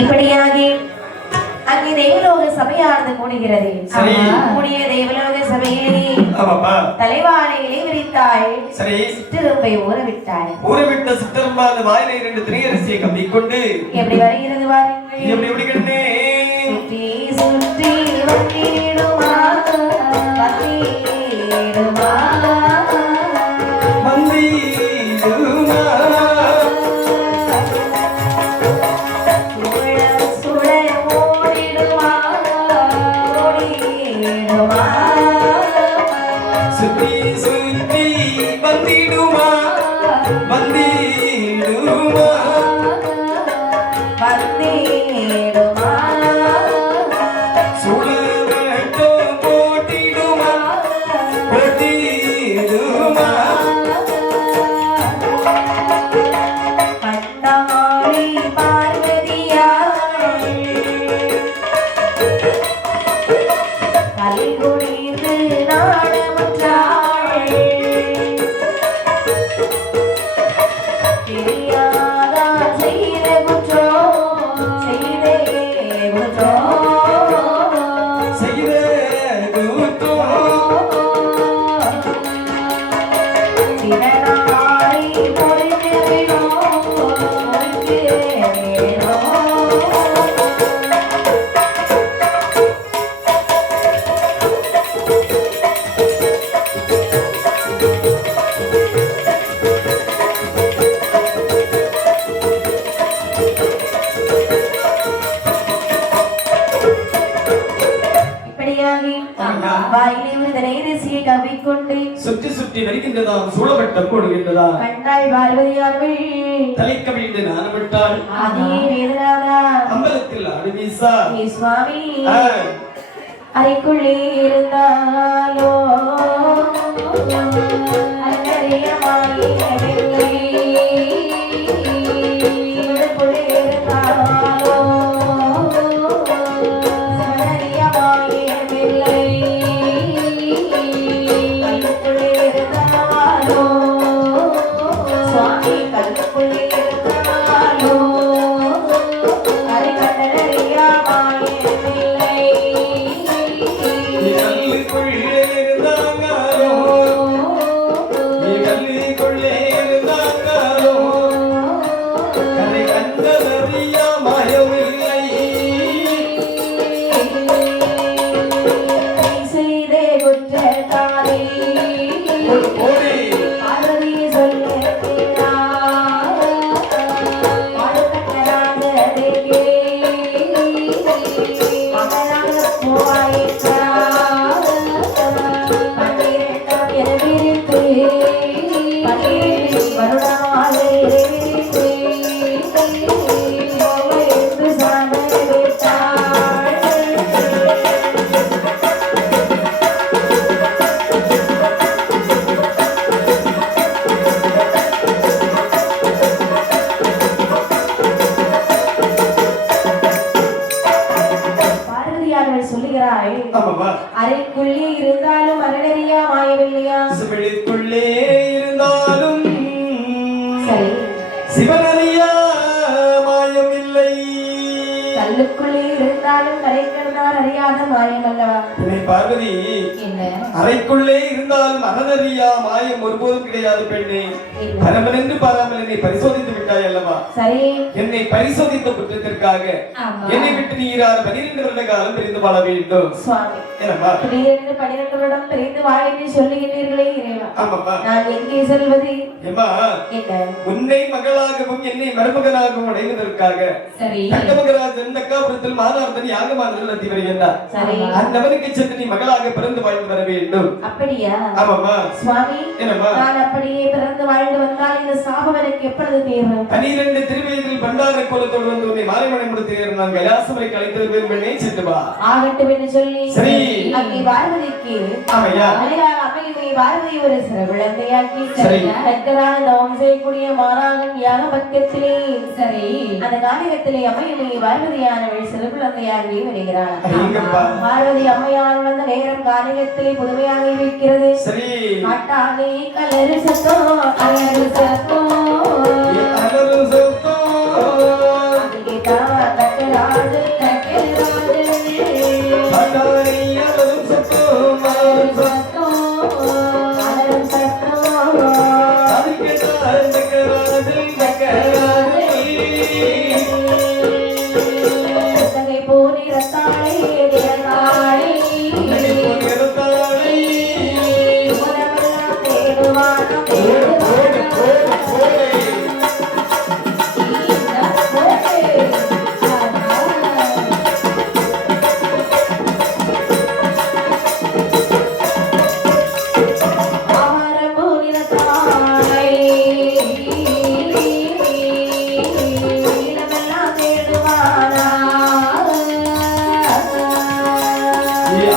இப்படியாக அங்கே தேவலோக சபையானது கூடுகிறது. கூடிய தேவலோக சபையிலே தலைவாழையிலே விரித்தாய். சிற்றெரும்பை ஊறவிட்டாய். ஊறவிட்ட சிற்றெரும்பான வாயிலை 2 திரையரசியை கம்பிக்கொண்டு எப்படி வருகிறது வாருங்கள். எப்படி கண்ணே சுற்றி சுற்றி வந்திடுமா வந்திடுமா வந்திடுமா சுத்தி சுத்தி வந்திடுமா வந்திடுமா வந்திடுமா சுழவட்டோ போட்டிடுமா போட்டிடுமா பட்டாளி பார்வதியா கல்குடிந்து நாடமுற்றாள் தெரியாதா செய்த குற்றம் செய்தே குற்றம் செய்த குற்றம் சிறனாய் பொறிந்து வேணும் பொறிந்து வேணும். வாயிலே ஒரு திரையரசியை கவிக்கொண்டு சுற்றி சுற்றி வருகின்றதாம் சூழவட்டம் போடுகின்றதாம் கண்டாய் பார்வதியானவள் தலைக்கவிழ்ந்து நானவிட்டாள் அதே வேதனாதா அம்பலத்தில் அருவீசா சுவாமி அறைக்குள்ளே இருந்தாலோ அந்தரியமாயே உள்ளுக்குள்ளே இருந்தாலோ சனரியமாயே வெள்ளை கல்லுக்குள்ளே இருந்தாலோ சுவாமி கல்லுக்குள்ளே இருந்தாலோ அரைக்கண்டறியாமாயே வெள்ளை கல்லுக்குள்ளே இருந்தாங்களோ கல்லுக்குள்ளே இருந்தாங்களோ கரை கண்டறியா மாயமில்லை செய்தே குற்றத்தாலே ஓடி பார்வதி சொல்லுகிறா வாழ்த்தக்கராக தேகே மகனாக போவாயிற்றா பன்னிரண்டாம் இரவிரித்து வருடமாக இரவிரித்து என்று சாதனைத்தாள். பார்வதியார்கள் சொல்லுகிறாய் ஆமாமா அறைக்குள்ளே இருந்தாலும் அரணறியா மாயவில்லையா. சிவனுக்குள்ளே இருந்தாலும் சரி சிவனறியா மாயமில்லை கல்லுக்குள்ளே இருந்தாலும் கரை கடந்தால் அறியாத மாயம் அல்லவா. என்னை பார்வதி என்ன அறைக்குள்ளே இருந்தாலும் அறனறியா மாயம் ஒருபோதும் கிடையாது பெண்ணே. கணவன் என்று பாராமல் என்னை பரிசோதித்து விட்டாய் அல்லவா. சரி என்னை பரிசோதித்த குற்றத்திற்காக என்னை விட்டு நீ 12 வருட காலம் பிரிந்து வாழ வேண்டும் சுவாமி. என்னம்மா 12 வருடம் பிரிந்து வாழ என்று சொல்லுகிறீர்களே இறைவா. ஆமாப்பா நான் எங்கே செல்வது. ஏம்மா என்ன உன்னை மகளாகவும் என்னை மருமகனாகவும் அடைவதற்காக சரி கண்டமகராஜன் தக்காபுரத்தில் மாதார்த்தன் யாகமானது நடத்தி வருகின்றார். சரி அந்தவனுக்கு சென்று நீ மகளாக பிறந்து வாழ்ந்து வர வேண்டும். அப்படியா ஆமாம்மா சுவாமி. என்னம்மா நான் அப்படியே பிறந்து வாழ்ந்து வந்தால் இந்த சாபம் எனக்கு எப்பொழுது தீரும். 12 திருவயதில் பண்டார கோலத்தோடு வந்து உன்னை மாலைமணம் கொடுத்தீர்கள். நான் கைலாசமலை கலைத்து வருவேன் பெண்ணே, சென்று வா. ஆகட்டும் என்று சொல்லி சரி. அங்கே பார்வதிக்கு ஆமையா அம்மையுமே பார்வதி ஒரு சிறு விளந்தையாக்கி சரி. சக்கரான தவம் செய்யக்கூடிய மாறாகன் யாக பக்கத்திலே சரி அந்த நாடகத்திலே அம்மையுமே பார்வதியானவள் சிறு விளந்தையாகவே வருகிறாள். அடேங்கப்பா. பார்வதி அம்மையார் வந்த நேரம் காரியத்திலே புதுமையாக இருக்கிறது. சரி. காட்டாலே கலரு சத்தோ அலரு சத்தோ அலறு சத்தோ அதுகேட்டா தக்கராது தக்கராது அடாரி அலறு சத்தோ அலறு சத்தோ அலரு சத்தோ அதுக்கேட்டா தக்கராது தக்கராது தகை போனி ரத்தாளை திறந்தாளை அன்னை போகிறதாளை உலகெல்லாம் தேடுவானம் ஓடு ஓடு ஓடு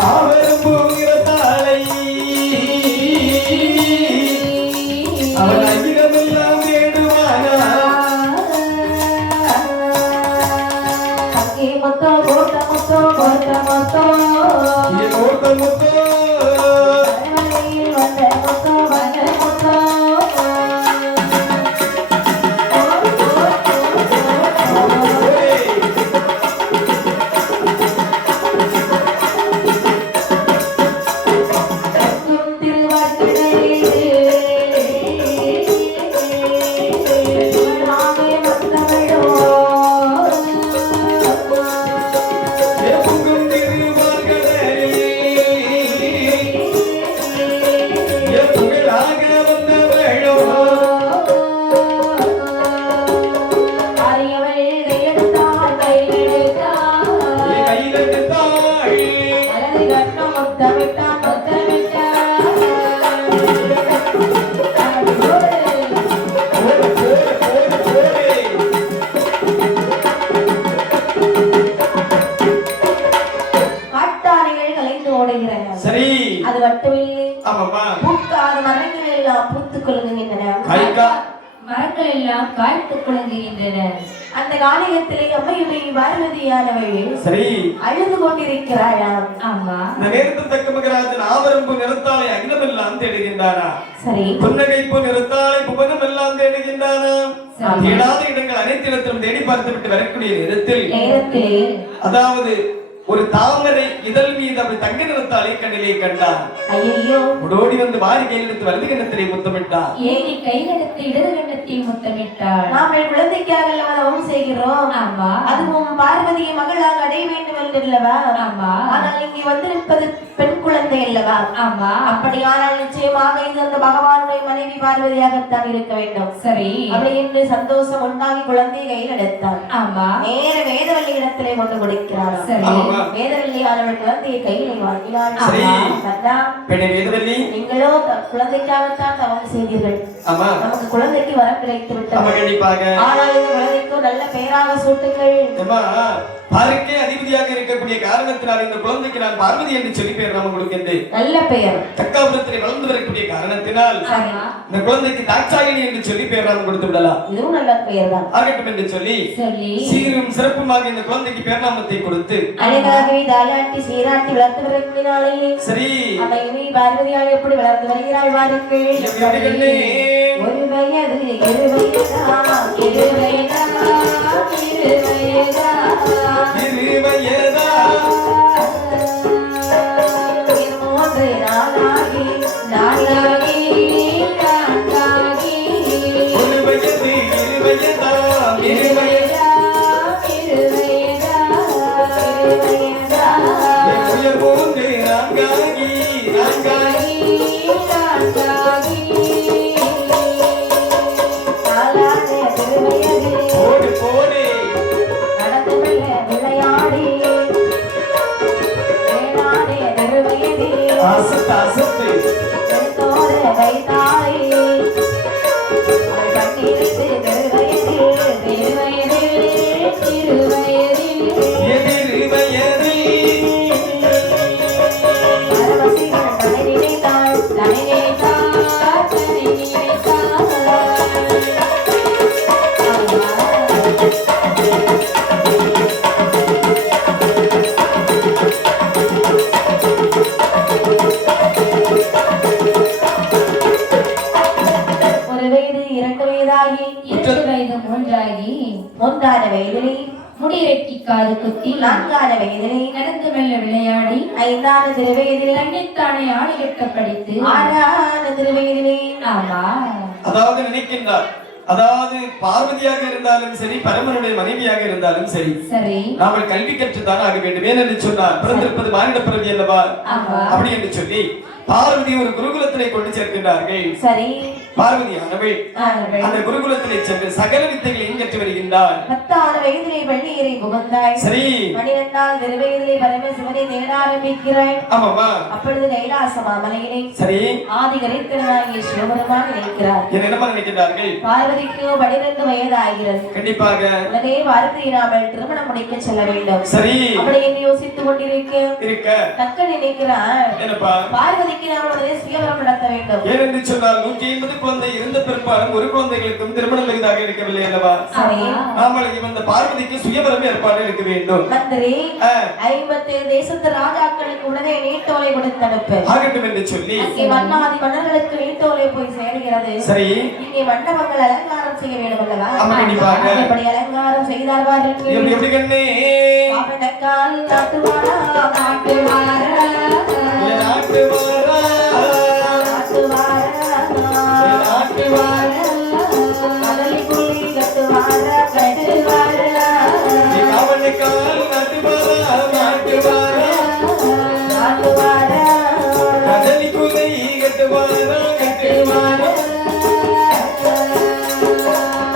ஆவரும் போகிறதாளை அவன் அகிலமெல்லாம் தேடுவானா இங்கே கோட்ட முத்தோ எப்புகும் திருவார்கடலே எப்புகழாக வந்தவளோ கையிலெடுத்தாள் ஓடு ஓடு ஓடு ஓடு காட்டாளிகள் கலைந்து ஓடுகிறன. சரி. அது மட்டுமில்லை, ஆமாம்மா. பூக்காத மரங்கள் எல்லாம் பூத்துக் கொள்கின்றன. கைக்கா மரங்கள் எல்லாம் காய்த்துக் குழங்குகின்றன. அந்த காலகத்திலே அம்மையுடைய பார்வதியானவள் சரி. அழுது கொண்டிருக்கிறாளாம். ஆமா இந்த நேரத்தில் தக்க மகராஜன் ஆவரம்பு நிறத்தாலை அகிலமெல்லாம் தேடுகின்றானா. சரி, புன்னகைப்பு நிறத்தாலை புவனம் எல்லாம் தேடுகின்றானா. சரி. தேடாத இடங்கள் அனைத்து இடத்திலும் தேடி பார்த்து விட்டு வரக்கூடிய நேரத்திலே அதாவது ஒரு தாமரை இதழ் மீது அப்படி தங்க நிறத்தாலை கண்ணிலே கண்டார். ஐயோ, ஓடி வந்து வாரி கையில் எடுத்து வலது கண்ணத்திலே முத்தமிட்டார். ஏறி கையிலெடுத்து இடது கண்ணத்தை முத்தமிட்டாள். நாங்கள் குழந்தைக்காக தவம் செய்கிறோம். ஆமா அதுவும் பார்வதியை மகளாக அடைய வேண்டும் என்றல்லவா. ஆமா ஆனால் இங்கே வந்திருப்பது பெண் குழந்தை அல்லவா. ஆமா அப்படியானால் நிச்சயமாக இது அந்த பகவானுடைய மனைவி பார்வதியாகத்தான் இருக்க வேண்டும். சரி அப்படி என்று சந்தோஷம் உண்டாகி குழந்தையை கையில் எடுத்தார். ஆமா நேர வேதவல்லி இடத்திலே கொண்டு கொடுக்கிறார். சரி ஆமாம்மா. வேதவல்லி ஆனவள் குழந்தையை கையிலே வாங்கினார். சரி. கண்ணா, பெண்ணே வேதவல்லி. நீங்களோ குழந்தைக்காகத்தான் தவம் செய்தீர்கள். ஆமா. நமக்கு குழந்தைக்கு வரம் கிடைத்து ஆமா, விட்டது. கண்டிப்பாக. ஆனால் இந்த குழந்தைக்கு நல்ல பெயராக சூட்டுங்கள். அம்மா, பாருக்கே அதிபதியாக இருக்கக்கூடிய காரணத்தினால் இந்த குழந்தைக்கு நான் பார்வதி என்று சொல்லி பெயர் நாம கொடுக்கின்றேன். நல்ல பெயர். தக்காபுரத்திலே வளர்ந்து வரக்கூடிய காரணத்தினால் ஆமா இந்த குழந்தைக்கு தாட்சாயினி என்று சொல்லி பெயர் நாம கொடுத்து விடலாம். இதுவும் நல்ல பெயர் தான். ஆகட்டும் என்று சொல்லி சொல்லி சீரும் சிறப்புமாக இந்த குழந்தைக்கு பேர் நாமத்தை கொடுத்து அழகாகவே தாலாட்டி சீராட்டி வளர்த்து வருகிறாளே. சரி. அம்மையுமே பார்வதியால் எப்படி வளர்ந்து வருகிறாள் பாருங்கள். எப்படி கண்ணே? ஒரு வயது இரு வயதா இரு வயதா இரு வயதா இருவயதா மூன்று நாளாகி நாளாகி நாளாகி ஒரு வயது இருவயதா இருவயதா இருவயதா இருவயதா உயர் மூன்று நான்காகி நான்காகி போடு போடு அசத்து அசத்து கை மூன்றான வயதிலே முடியிறக்கி காது குத்தி நான்கான வயதிலே நடந்து மெல்ல விளையாடி ஐந்தான திருவயதிலே தன்னைத்தானே ஆணை கட்ட படித்து ஆறான திருவயதிலே ஆமா அதாவது நினைக்கின்றார், அதாவது பார்வதியாக இருந்தாலும் சரி, பரமனுடைய மனைவியாக இருந்தாலும் சரி, சரி நாமல் கல்வி கற்றுத்தான் ஆக வேண்டும். ஏனென்று சொன்னார், பிறந்திருப்பது மானிட பிறவி அல்லவா? ஆமா. அப்படி என்று சொல்லி பார்வதி ஒரு குருகுலத்திலே கொண்டு சேர்க்கின்றார்கள். சரி பார்வதியானவள் அந்த குருகுலத்திலே சென்று சகல வித்தைகளையும் கற்று வருகின்றார். 10ஆன வயதிலே வெள்ளியரை புகுந்தாய். சரி 12ஆம் திருவயதிலே பரமசிவனை தேட ஆரம்பிக்கிறாய். ஆமாமா. அப்பொழுது கைலாச மாமலையிலே சரி ஆதிகரைத்திரனாகிய சிவபெருமான் நினைக்கிறார். என்னமா நினைக்கிறார்கள்? பார்வதிக்கு 12 வயது ஆகிறது. கண்டிப்பாக உடனே பார்வதியை நாமல் திருமணம் முடிக்க செல்ல வேண்டும். சரி அப்படி என்று யோசித்துக் கொண்டிருக்க தக்க நினைக்கிறார், என்னப்பா பார்வதிக்கு நாம் உடனே சுயவரம் நடத்த வேண்டும். ஏனென்று சொன்னால் 150 குழந்தை இருந்த பிற்பாடும் ஒரு குழந்தைகளுக்கும் திருமணம் எளிதாக இருக்கவில்லை அல்லவா? நாமல் இந்த பார்வதிக்கு சுயவரம் ஏற்பாடு இருக்க வேண்டும். மந்திரி 57 தேசத்து ராஜாக்களுக்கு உடனே நீட்டோலை கொடுத்து அனுப்பு ஆகட்டும் என்று சொல்லி அங்கே மன்னாதி மன்னர்களுக்கு நீட்டோலை போய் சேருகிறது. சரி இங்கே மண்டபங்கள் அலங்காரம் செய்ய வேண்டும் அல்லவா? கண்டிப்பாக. அப்படி அலங்காரம் செய்தால் வாருங்கள். எப்படி கண்ணே பாவனக்கால் நாட்டுவாரா நாட்டுவாரா நாட்டுவாரா நாட்டுவாரா கடலுக்குள்ளே கட்டுவாரா கட்டுவாரா பாவனக்கால் நாட்டுவாரா நாட்டுவாரா நாட்டுவாரா கடலுக்குள்ளே கட்டுவாரா கட்டுவாரா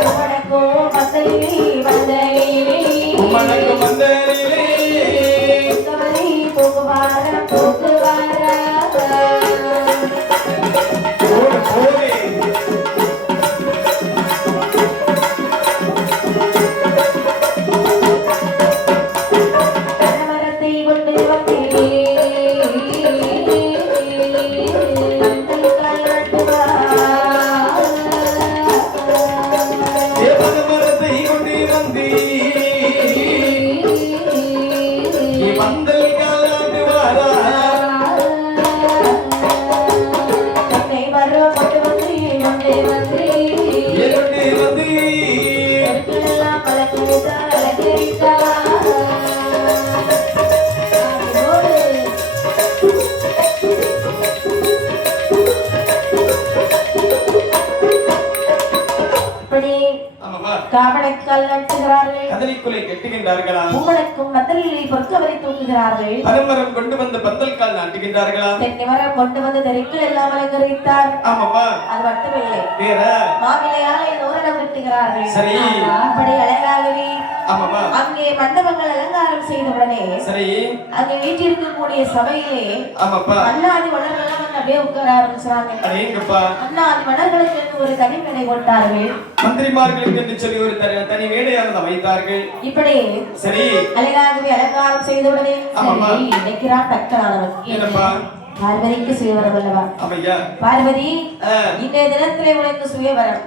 வணக்கம் மந்தலிலே வந்தலிலே வணக்கம் மந்தலிலே கவலை போகுவாரா போகுவாரா ஓடி கணவரத்தை கொண்டு வந்தே தேவதமரத்தை கொண்டு வந்தே பந்தல் காலாண்டுவாரா தன்னை வர கொண்டு வந்து கொண்டு வந்து எல்லாம் அலங்கரித்தா அலங்கரித்தா இப்படி ஆமாமா காவணக்கால் நட்டுகிறார்கள். கதலிக்குலை கட்டுகின்றார்களா? உங்களுக்கும் மத்தலிலே பொற்கவரை தூக்குகிறார்கள். பரமரம் கொண்டு வந்து பந்தல் கால் நாட்டுகின்றார்களா? தென்னை மரம் கொண்டு வந்து தெருக்கள் எல்லாம் அலங்கரித்தார். ஆமாமா. அது மட்டுமில்லை, வேற மாவிலையாலே தோரணம் கட்டுகிறார்கள். சரி அப்படி அழகாகவே ஆமாமா. அங்கே மண்டபங்கள் அலங்காரம் செய்தவுடனே சரி அங்கே வீட்டிற்கக்கூடிய சபையிலே ஆமாப்பா. அண்ணாதி மன்னர்கள் அப்படியே உட்கார ஆரம்பிச்சாங்க. அடேங்கப்பா. அண்ணாதி மன்னர்களுக்கு என்று ஒரு தனி மேடை போட்டார்கள். மந்திரிமார்களுக்கு என்று சொல்லி ஒரு தனி மேடையானது அமைத்தார்கள். இப்படி சரி அழகாகவே அலங்காரம் செய்தவுடனே ஆமாமா. நினைக்கிறார் தக்கனானவன். என்னப்பா? பார்வதிக்கு சுயவரம் அல்லவா? அமையா பார்வதி இன்றைய தினத்திலே உனக்கு சுயவரம்.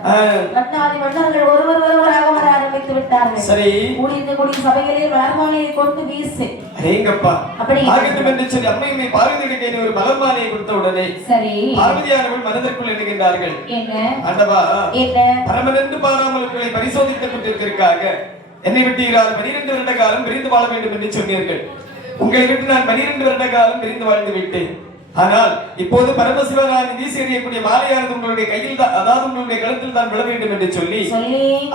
மன்னாதி மன்னர்கள் ஒருவராக வர ஆரம்பித்து விட்டார்கள். சரி கூடிய சபைகளிலே மலர்மாலையை கொண்டு வீசு. அடேங்கப்பா. அப்படி ஆகட்டும் என்று சொல்லி அம்மையுமே பார்வதிக்கு கையில் ஒரு மலர்மாலையை கொடுத்த உடனே சரி பார்வதியானவள் மனதிற்குள் எண்ணுகின்றார்கள், என்ன ஆண்டவா என்ன பரமனென்று பாராமல் உங்களை பரிசோதித்துக் கொண்டிருக்கிறதுக்காக என்னை விட்டீர்கள் 12 வருட காலம் பிரிந்து வாழ வேண்டும் என்று சொன்னீர்கள். உங்களை விட்டு நான் 12 வருட காலம் பிரிந்து வாழ்ந்து விட்டேன். ஆனால் இப்போது பரமசிவனார் வீசி எறியக்கூடிய மாலையானது உங்களுடைய கையில் தான், அதாவது உங்களுடைய கழுத்தில் தான் விழ வேண்டும் என்று சொல்லி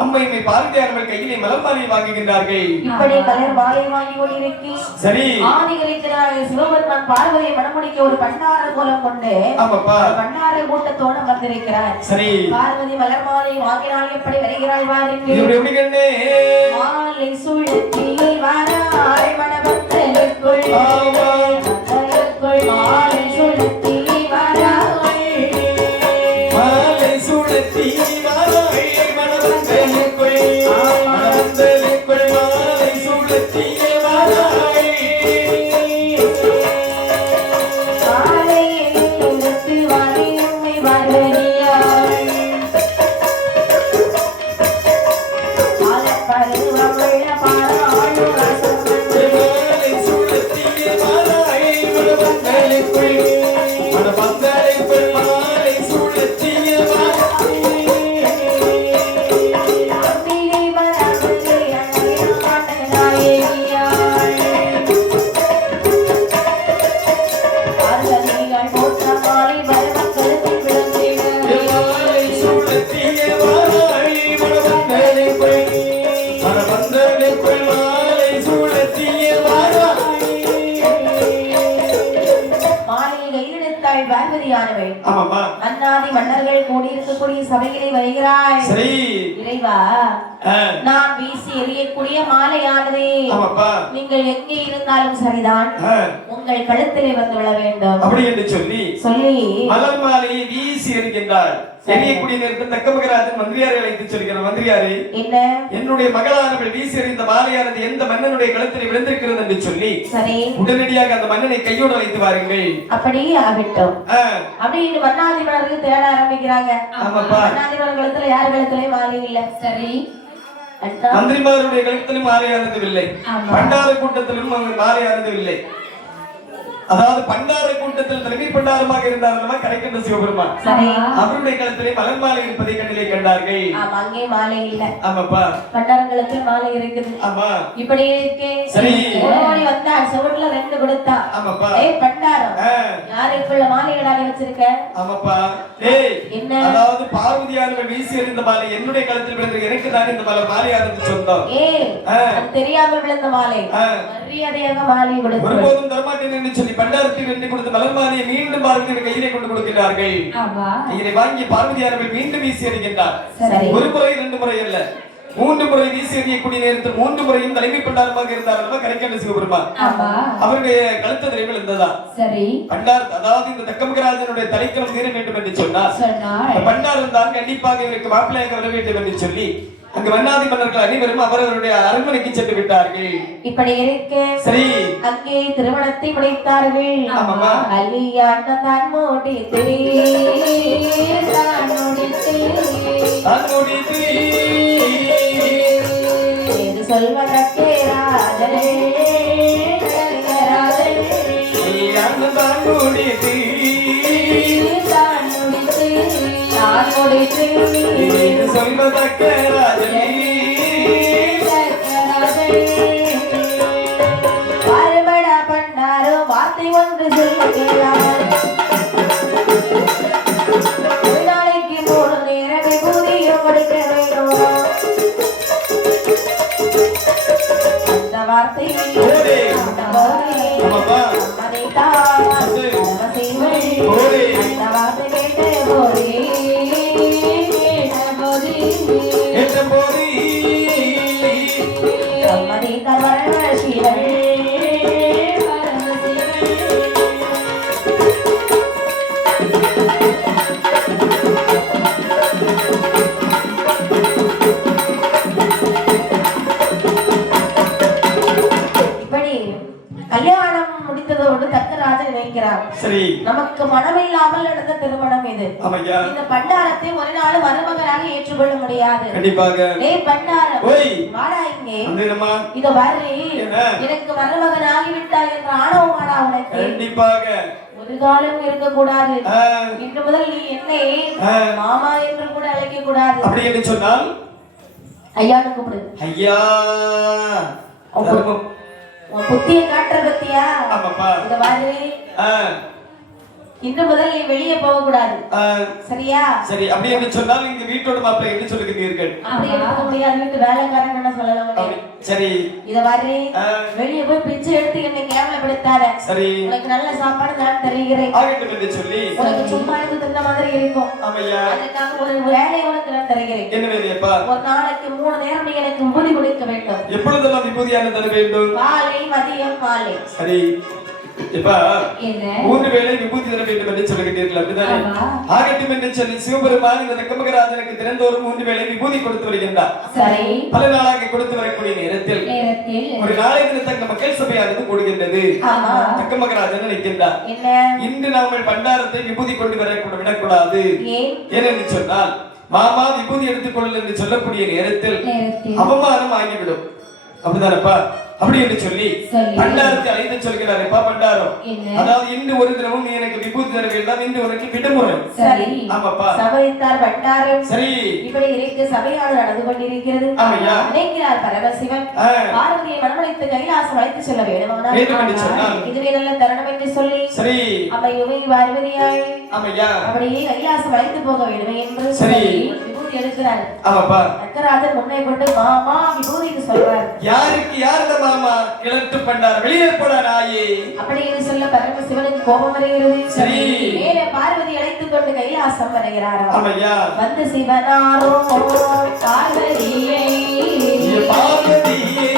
அம்மையுமே பார்வதியானவள் கையிலே மலர் மாலை வாங்குகின்றார்கள். இப்படி மலர் மாலை வாங்கி கொண்டிருக்கி சரி ஆதிகரைத்திராய சிவபெருமான் பார்வதியை மணமுடிக்க ஒரு பண்டார கோலம் கொண்டு ஆமாப்பா பண்டார கூட்டத்தோடு வந்திருக்கிறார். சரி பார்வதி மலர் மாலை வாங்கினால் எப்படி வருகிறாள் வாருங்கள். எப்படி கண்ணே மாலை சுழற்றி வராள் மணமக்களுக்குள் மாலை சுழற்றி வராள் மாலை சுழற்றி வராள் மணமக்களுக்குள் மணமக்களுக்குள் மாலை சுழற்றி வராள் மாலையை சுழற்றி வாரி உண்மை வருகிறாள் பருவம் உள்ள பாராளும் மாலை சுழற்றி வராள் மணமக்களுக்குள் தாய் பார்வதியானவள் ஆமாமா அண்ணாதி மன்னர்கள் கூடியிருக்கக்கூடிய சபையிலே வருகிறாய். சரி இறைவா, நான் வீசி எறியக்கூடிய மாலையானதே நீங்கள் எங்கே இருந்தாலும் சரிதான் உங்கள் கழுத்திலே வந்து விழ வேண்டும் அப்படி என்று சொல்லி மலர் மாலையை வீசி எறிகின்றார். எரியக்கூடிய நேரத்தில் தக்க மகராஜன் மந்திரியாரை அழைத்து சொல்கிறார். மந்திரியாரே, என்ன என்னுடைய மகளானவள் வீசி எறிந்த மாலையானது எந்த மன்னனுடைய கழுத்திலே விழுந்திருக்கிறது என்று சொல்லி உடனடியாக அந்த மன்னனை கையோடு அழைத்து வாருங்கள். அப்படியே ஆகட்டும் அப்படின்னு மன்னாதிபர்கள் தேட ஆரம்பிக்கிறாங்க. மன்னாதிபர்கள் கழுத்துல யார் கழுத்திலே மாலை இல்லை. சரி, மந்திரிமாருடைய கழுத்திலும் மாலையானது இல்லை, பண்டார கூட்டத்திலும் மாலையானது இல்லை. அதாவது பண்டார கூட்டத்தில் தலைமை பண்டாரமாக இருந்தார் கடைக்கின்ற சிவபெருமான். அவருடைய கழுத்திலே மலர் மாலை இருப்பதை கண்ணிலே கண்டார்கள். அங்கே மாலை இல்ல. ஆமாப்பா, பண்டாரங்களுக்கு மாலை இருக்குது. ஆமா, இப்படி இருக்கே. சரி, ஓடி வந்தா சுவர்ல 2 கொடுத்தா. ஆமாப்பா, ஏய் பண்டாரம், யாருக்குள்ள மாலைகளாக வச்சிருக்க? ஆமாப்பா, ஏய் என்ன, அதாவது பார்வதியானவள் வீசி எறிந்த மாலை என்னுடைய கழுத்தில் விழுந்து எனக்கு தான் இந்த மாலையானது சொந்தம். ஏய், தெரியாமல் விழுந்த மாலை, மரியாதையாக மாலை கொடுத்து ஒருபோதும் தரமாட்டேன் என்று சொல்லி பண்டாரத்தை வெட்டி கொடுத்து மலர் மாலையை மீண்டும் பார்வதியின் கையிலே கொண்டு கொடுக்கிறார்கள். கையிலே வாங்கி பார்வதியானவள் மீண்டும் வீசி எறிகின்றார். ஒரு முறை 2 முறை அல்ல, 3 முறை வீசி எறியக்கூடிய நேரத்தில் 3 முறையும் தலைமை பண்டாரமாக இருந்தார் கரைக்கண்ட சிவபெருமான். அவருடைய கழுத்து தலைமையில் இருந்ததா. சரி, பண்டார் அதாவது இந்த தக்கமகராஜனுடைய தலைக்கலம் தீர வேண்டும் என்று சொன்னார். பண்டாரம் தான் கண்டிப்பாக இவருக்கு மாப்பிள்ளையாக வர வேண்டும் என்று சொல்லி அங்கு மன்னாதி மன்னர்கள் அனைவரும் அவரவருடைய அரண்மனைக்கு சென்று விட்டார்கள். இப்படி இருக்க சரி, அங்கே திருமணத்தை முடித்தார்கள். கல்யாணம் தான் முடித்து சொல்வதற்கே ராஜனே சொல்வதற்கு பாருபடா பண்ணாரோ வார்த்தை ஒன்று சொல்லுகிறார். ஒரு நாளைக்கு 3 நேரம் விபூதியும் கொடுக்க வேண்டும். அந்த வார்த்தை கல்யாணம் முடித்ததோடு தக்கராஜன் நினைக்கிறார். சரி, நமக்கு மனமில்லாமல் நடந்த திருமணம் இது. இந்த பண்டாரத்தை ஒரு நாள் மருமகனாக ஏற்றுக்கொள்ள முடியாது. கண்டிப்பாக ஏய் பண்டாரம், வாடா இங்கே. இத வர்றி, எனக்கு மருமகனாகி விட்டாய் என்ற ஆணவமாடா உனக்கு. கண்டிப்பாக ஒரு காலம் இருக்க கூடாது. இன்று முதல் நீ என்னை மாமா என்று கூட அழைக்க கூடாது. அப்படி என்று சொன்னால் ஐயான்னு கூப்பிடு. ஐயா புத்திய காட்டுற பத்தியா? இந்த மாதிரி இன்று முதல் நீ வெளியே போக கூடாது. சரியா? சரி, அப்படி என்று சொன்னால் இங்க வீட்டோட மாப்பிள்ளை என்ன சொல்லுகிறீர்கள்? அப்படி இருக்க முடியாது, வீட்டு வேலைக்காரன் என்ன சொல்லலாம். சரி, இத மாதிரி வெளியே போய் பிச்சை எடுத்து என்னை கேவலப்படுத்தாத. சரி, உனக்கு நல்ல சாப்பாடு நான் தருகிறேன் ஆகட்டும் என்று சொல்லி உனக்கு சும்மா இருந்து தின்ன மாதிரி இருக்கும். ஆமையா, அதுக்காக ஒரு வேலை உனக்கு நான் தருகிறேன். என்ன வேலையப்பா? ஒரு நாளைக்கு 3 நேரம் நீ எனக்கு விபூதி கொடுக்க வேண்டும். எப்பொழுதெல்லாம் விபூதியான தர வேண்டும்? காலை, மதியம், மாலை. சரி, இப்ப 3 வேளை விபூதி தர வேண்டும் என்று சொல்லுகிறீர்கள், அப்படிதானே? ஆகட்டும் என்று சொல்லி சிவபெருமான் இந்த தக்கமகராஜனுக்கு தினந்தோறும் 3 வேளை விபூதி கொடுத்து வருகின்றார். சரி, பல நாளாக கொடுத்து வரக்கூடிய நேரத்தில் ஒரு நாளை தங்க மக்கள் சபையானது கூடுகின்றது. தக்கமகராஜன் நினைக்கின்றார், இன்று நாங்கள் பண்டாரத்தை விபூதி கொண்டு வர விடக்கூடாது. ஏனென்று சொன்னால் மாமா விபூதி எடுத்துக்கொள்ள என்று சொல்லக்கூடிய நேரத்தில் அவமானம் ஆகிவிடும். அப்படிதானப்பா? அப்படி என்று சொல்லி பண்டாரத்தை அழைத்து சொல்கிறார். பண்டாரம், அதாவது இன்று ஒரு தினமும் நீ எனக்கு விபூதி தர வேண்டாம், இன்று உனக்கு விடுமுறை. சரி, ஆமாப்பா. சபைத்தார் பண்டாரம். சரி, இப்படி இருக்கு சபையானது நடந்து கொண்டிருக்கிறது. ஆமையா, நினைக்கிறார் பரமசிவன் பார்வதியை மனமளித்து கைலாசம் அழைத்து செல்ல வேண்டுமானார். இதுவே நல்ல தருணம் என்று சொல்லி சரி அம்மையுமை பார்வதியாய் ஆமையா அப்படியே கைலாசம் அழைத்து போக வேண்டும் என்று சரி விபூதி எடுக்கிறார். ஆமாப்பா. தக்கராஜன் முன்னே கொண்டு மாமா விபூதின்னு சொல்றார். யாருக்கு யாருந்த மாமா கிளட்டு பண்ணார் வெளியே போடா நாயே. அப்படின்னு சொல்ல பரமசிவனுக்கு கோபம் வருகிறது. சரி. மேலே பார்வதி அழைத்துக் கொண்டு கைலாசம் வருகிறாரோ. ஆமையா. வந்து சிவனாரோ பார்வதியை பார்வதியை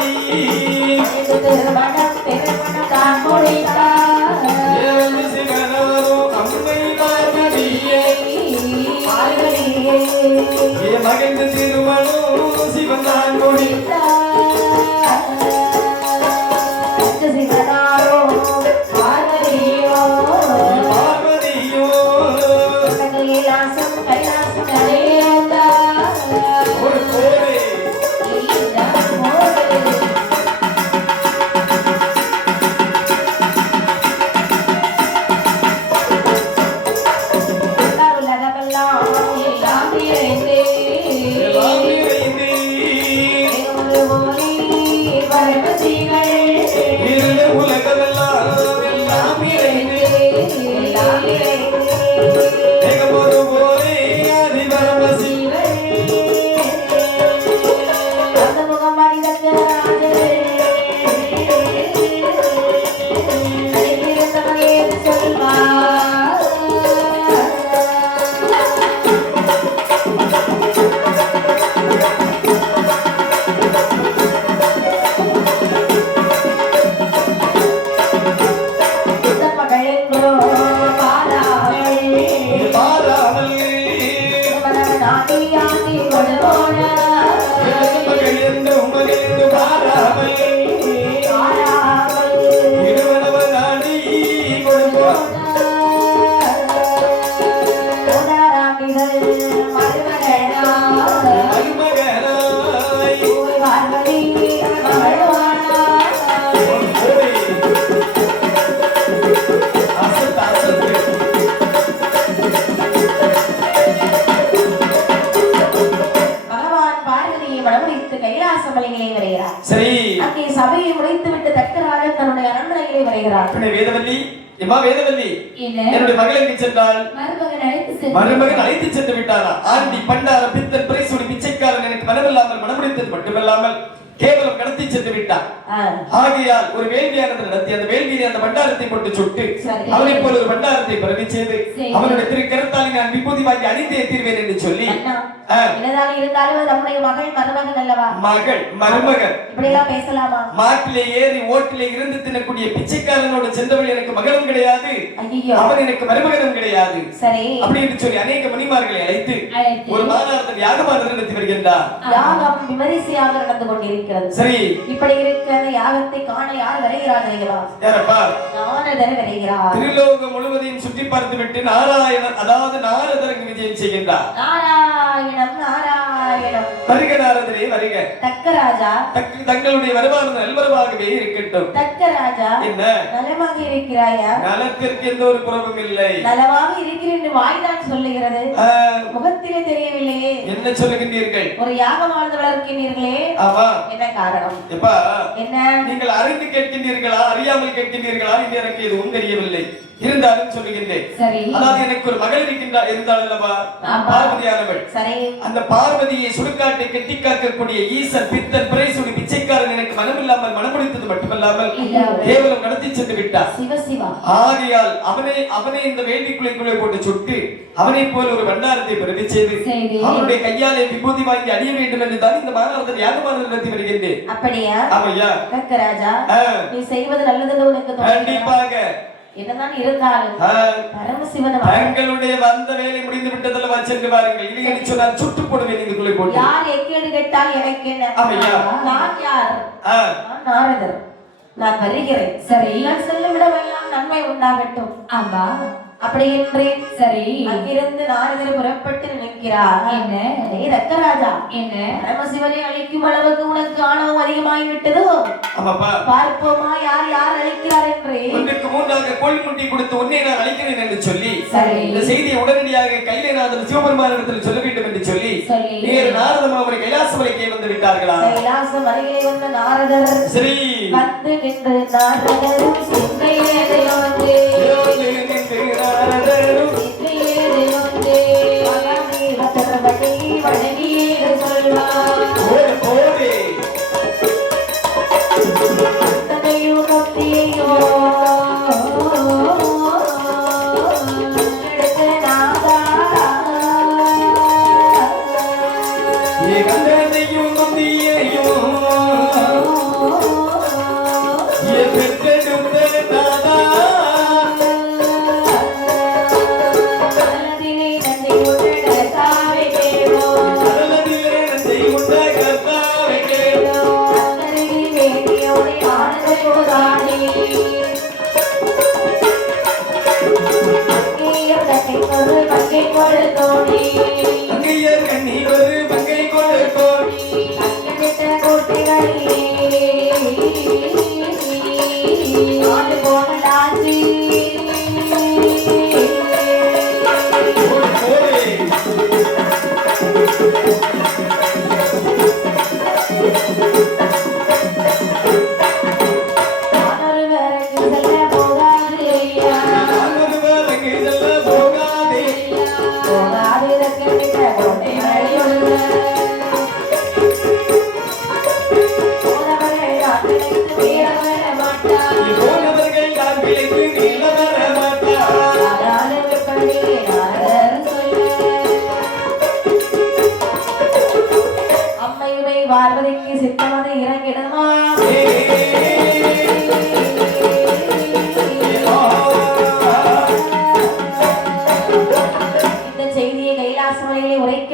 திருமணம் திருமணம் தான் முடித்தார். சிவனாரோ அம்மை பார்வதியை பார்வதியை மகன் திருமணம் சிவன் தான் முடித்தார். சிவனாரோ பார்வதியோ பார்வதியோ கைலாசம் கைலாசம் அடைந்தார். ஒரு கோடை சபையை முடித்துவிட்டு தக்கராஜன் தன்னுடைய அரண்மனையிலே வருகிறார். வேதவல்லி எம்மா வேதவல்லி என்னுடைய மகளை சென்றால் மருமகன் அழைத்து சென்று விட்டாரா? ஆண்டி பண்டார பித்தன் பிரைசூடி பிச்சைக்காரன் எனக்கு மனமில்லாமல் மனமுடித்தது மட்டுமல்லாமல் கேவலம் கடத்தி சென்று விட்டார். ஆகையால் ஒரு வேள்வியானது நடத்தி அந்த வேள்வியை அந்த பண்டாரத்தை போட்டு சுட்டு அவனை போல ஒரு பண்டாரத்தை பிறவி செய்து அவனுடைய திருக்கரத்தால் நான் விபூதி வாங்கி அணிந்தே தீர்வேன் என்று சொல்லி இருந்தாலும் நம்முடைய மகள் மருமகன் அல்லவா? மகள் மருமகன் இப்படி எல்லாம் பேசலாமா? மாட்டிலே ஏறி ஓட்டிலே இருந்து தின்னக்கூடிய பிச்சைக்காரனோட சென்றவள் எனக்கு மகளும் கிடையாது, அவன் எனக்கு மருமகனும் கிடையாது. சரி அப்படி என்று சொல்லி அநேக மணிமார்களை அழைத்து ஒரு மாநாட்டத்தில் யாகமானது நடத்தி வருகின்றார். யாகம் விமரிசையாக நடந்து கொண்டிருக்கிறது. சரி இப்படி இருக்கிற யாகத்தை காண யார் வருகிறார் தெரியுமா? யாரப்பா? நாரதர் வருகிறார். திருலோகம் முழுவதையும் சுற்றி பார்த்து விட்டு நாராயணன் அதாவது நாரதருக்கு விஜயம் செய்கின்றார். நாராயணம் நாராயணம் வருக நாரதரே வருக. தக்கராஜா தங்களுடைய வருமானம் நல்வரவாகவே இருக்கட்டும். தக்கராஜா என்ன நலமாக இருக்கிறாயா? நலத்திற்கு எந்த ஒரு குறவும் இல்லை. நலமாக இருக்கிறேன் என்று வாய்தான் சொல்லுகிறது, முகத்திலே தெரியவில்லையே. என்ன சொல்லுகின்றீர்கள்? ஒரு யாகம் வாழ்ந்து வளர்க்கிறீர்களே, ஆமா, என்ன காரணம்? எப்பா என்ன நீங்கள் அறிந்து கேட்கின்றீர்களா அறியாமல் கேட்கின்றீர்களா என்று எனக்கு எதுவும் தெரியவில்லை. இருந்தாலும் சொல்லுகின்றேன். அதாவது எனக்கு ஒரு மகள் இருக்கின்றார் இருந்தால் அல்லவா பார்வதியானவள். அந்த பார்வதியை சுடுகாட்டை கட்டி காக்கக்கூடிய ஈசன் பித்தன் பிரைசூடி பிச்சைக்காரன் எனக்கு மனமில்லாமல் மனமுடித்தது மட்டுமல்லாமல் கேவலம் நடத்தி சென்று விட்டார். ஆகையால் அவனை இந்த வேள்விக்குள்ளைக்குள்ளே போட்டு சுட்டு அவனை போல ஒரு பண்டாரத்தை பிறவி செய்து அவனுடைய கையாலே விபூதி வாங்கி அணிய வேண்டும் என்று தான் இந்த மாநாட்டத்தில் யாகமானது நடத்தி வருகின்றேன். அப்படியா? ஆமையா தக்கராஜா, நீ செய்வது நல்லது உனக்கு கண்டிப்பாக. என்னதான் இருந்தாலும் பரமசிவன் தங்களுடைய வந்த வேலை முடிந்து விட்டதல்ல சென்று பாருங்கள். இது என்று சொன்னால் சுட்டு போடுவேன் இதுக்குள்ளே போட்டு. யார் எக்கேடு கேட்டால் எனக்கு என்ன? ஆமையா? நான் யார்? நான் நாரதர். நான் வருகிறேன். சரி, நான் செல்லும் இடமெல்லாம் நன்மை உண்டாகட்டும். ஆமா அப்படி என்றேன். சரி, அங்கிருந்து நாரதர் புறப்பட்டு நிற்கிறார். என்ன ரக்கராஜா, என்ன பரமசிவனை அழிக்கும் அளவுக்கு உனக்கு ஆணவம் அதிகமாகிவிட்டதோ? பார்ப்போமா யார் யார் அழிக்கிறார் என்று. ஒன்றுக்கு மூன்றாக கோல் முட்டி கொடுத்து உன்னை நான் அழிக்கிறேன் என்று சொல்லி இந்த செய்தியை உடனடியாக கைலாநாதர் சிவபெருமானிடத்தில் சொல்ல வேண்டும் என்று சொல்லி நேரு நாரத மாமனை கைலாசமலைக்கே வந்து விட்டார்களா? கைலாசம் அருகே வந்த நாரதர் சரி வந்து நின்று நாரதரும் சிந்தையிலே வந்து நாரதரும் சிந்தையிலே வந்து மகாதேவ திருவடி வணங்கி பார்வதிக்கு சித்தமது இறங்கிடுமா இந்த செய்தியை கைலாசமலையிலே உரைக்க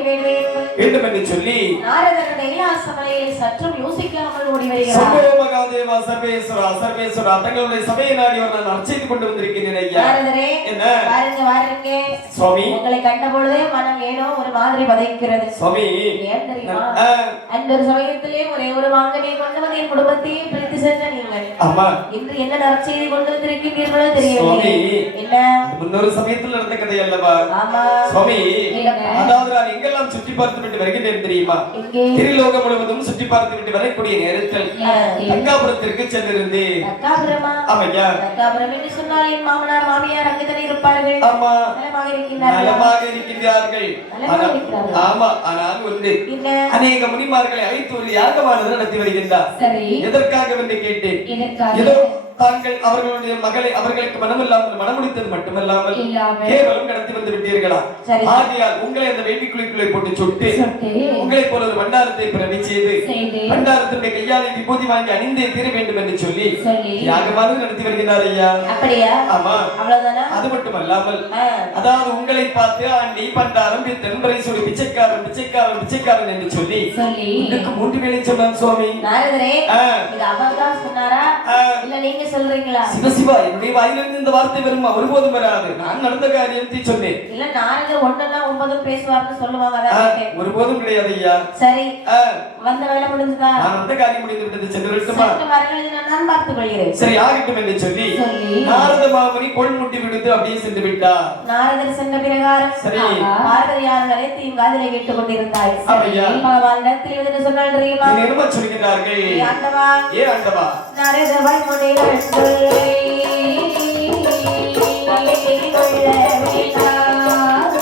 வேண்டும் என்று சொல்லி நாரதர் கைலாசமலையில் சற்றும் யோசிக்காமல் ஓடி வருகிறார். சம்போ மகாதேவா சர்வேஸ்வரா சர்வேஸ்வரா தங்களுடைய சபையை நாடி நான் அர்ச்சனை கொண்டு வந்திருக்கிறேன் ஐயா. நாரதரே என்ன பாருங்க வாருங்க சுவாமி. உங்களை கண்ட பொழுதே மனம் ஏனோ ஒரு மாதிரி பதைக்கிறது சுவாமி. ஏன் தெரியுமா? அந்த சமயத்திலே ஒரே ஒரு வாங்கனை கொண்டு வந்து என் குடும்பத்தையும் பிரித்து சென்ற நீங்கள் ஆமா இன்று என்ன நற்செய்தி கொண்டு வந்திருக்கிறீர்களோ தெரியவில்லை. என்ன முன்னொரு சமயத்தில் நடந்த கதை அல்லவா? ஆமா சுவாமி. அதாவது நான் எங்கெல்லாம் சுற்றி பார்த்து விட்டு வருகிறேன் தெரியுமா? திரிலோகம் முழுவதும் சுற்றி பார்த்து விட்டு வரக்கூடிய நேரத்தில் தக்காபுரத்திற்கு சென்றிருந்தேன். தக்காபுரமா? ஆமையா. தக்காபுரம் என்று சொன்னால் என் மாமனார் மாமியார் அங்குதானே இருப்பார்கள். ஆமா. நலமாக இருக்கின்றார்கள். நலமாக இருக்கின்றார்கள். ஆமா. ஆனால் ஒன்று அநேக முனிமார்களை அழைத்து ஒரு யாகமானது நடத்தி வருகின்றார். சரி. எதற்காக என்று கேட்டேன். ஏதோ தாங்கள் அவர்களுடைய மகளை அவர்களுக்கு மனமில்லாமல் மனமுடித்தது மட்டுமல்லாமல் கேவலம் கடத்தி வந்து விட்டீர்களா? ஆகையால் உங்களை அந்த வேண்டிக்குழிக்குள்ளே போட்டு சுட்டு உங்களை போல ஒரு பண்டாரத்தை பிறவி செய்து பண்டாரத்தினுடைய கையாலை விபூதி வாங்கி அணிந்தே தீர வேண்டும் என்று சொல்லி யாகமானது நடத்தி வருகிறார் ஐயா. அப்படியா? ஆமா. அவ்வளவுதானா? அது மட்டுமல்லாமல் அதாவது உங்களை பார்த்து ஆண்டி பண்டாரம் தென்பரை சொல்லி பிச்சைக்காரன் பிச்சைக்காரன் பிச்சைக்காரன் என்று சொல்லி உங்களுக்கு மூன்று வேலை சொன்னான் சுவாமி. நாரதரே இது அவர் தான் சொன்னாரா இல்ல நீங்க சொல்றீங்களா? சிவசிவா என்னுடைய வாயிலிருந்து இந்த வார்த்தை வருமா? ஒருபோதும் வராது. நான் நடந்த காரியத்தை சொன்னேன். இல்ல நாரதர் ஒண்ணுன்னா ஒன்பதும் பேசுவார்னு சொல்லுவாங்க. அதான் கேட்டேன். ஒருபோதும் கிடையாது ஐயா. சரி வந்த வேலை முடிஞ்சதா? நான் வந்த காரியம் முடிந்து விட்டது. சென்று விட்டுமா? நான் பார்த்துக் கொள்கிறேன். சரி ஆகட்டும் என்று சொல்லி நாரத மாமுனி கொள் முட்டி விடுத்து அப்படியே சென்று விட்டார். நாரதர் சென்ற பிரகாரம் சரி பார்வதியார் அனைத்தையும் காதிலே கேட்டுக் கொண்டிருந்தாள். இடத்தில் எதுன்னு சொன்னால் தெரியுமா? என்ன சொல்கிறார்கள்? ஆண்டவா ஏ ஆண்டவா நாரத வாய்மொழிகள் சொல்லை கொள்ள வேண்டாம்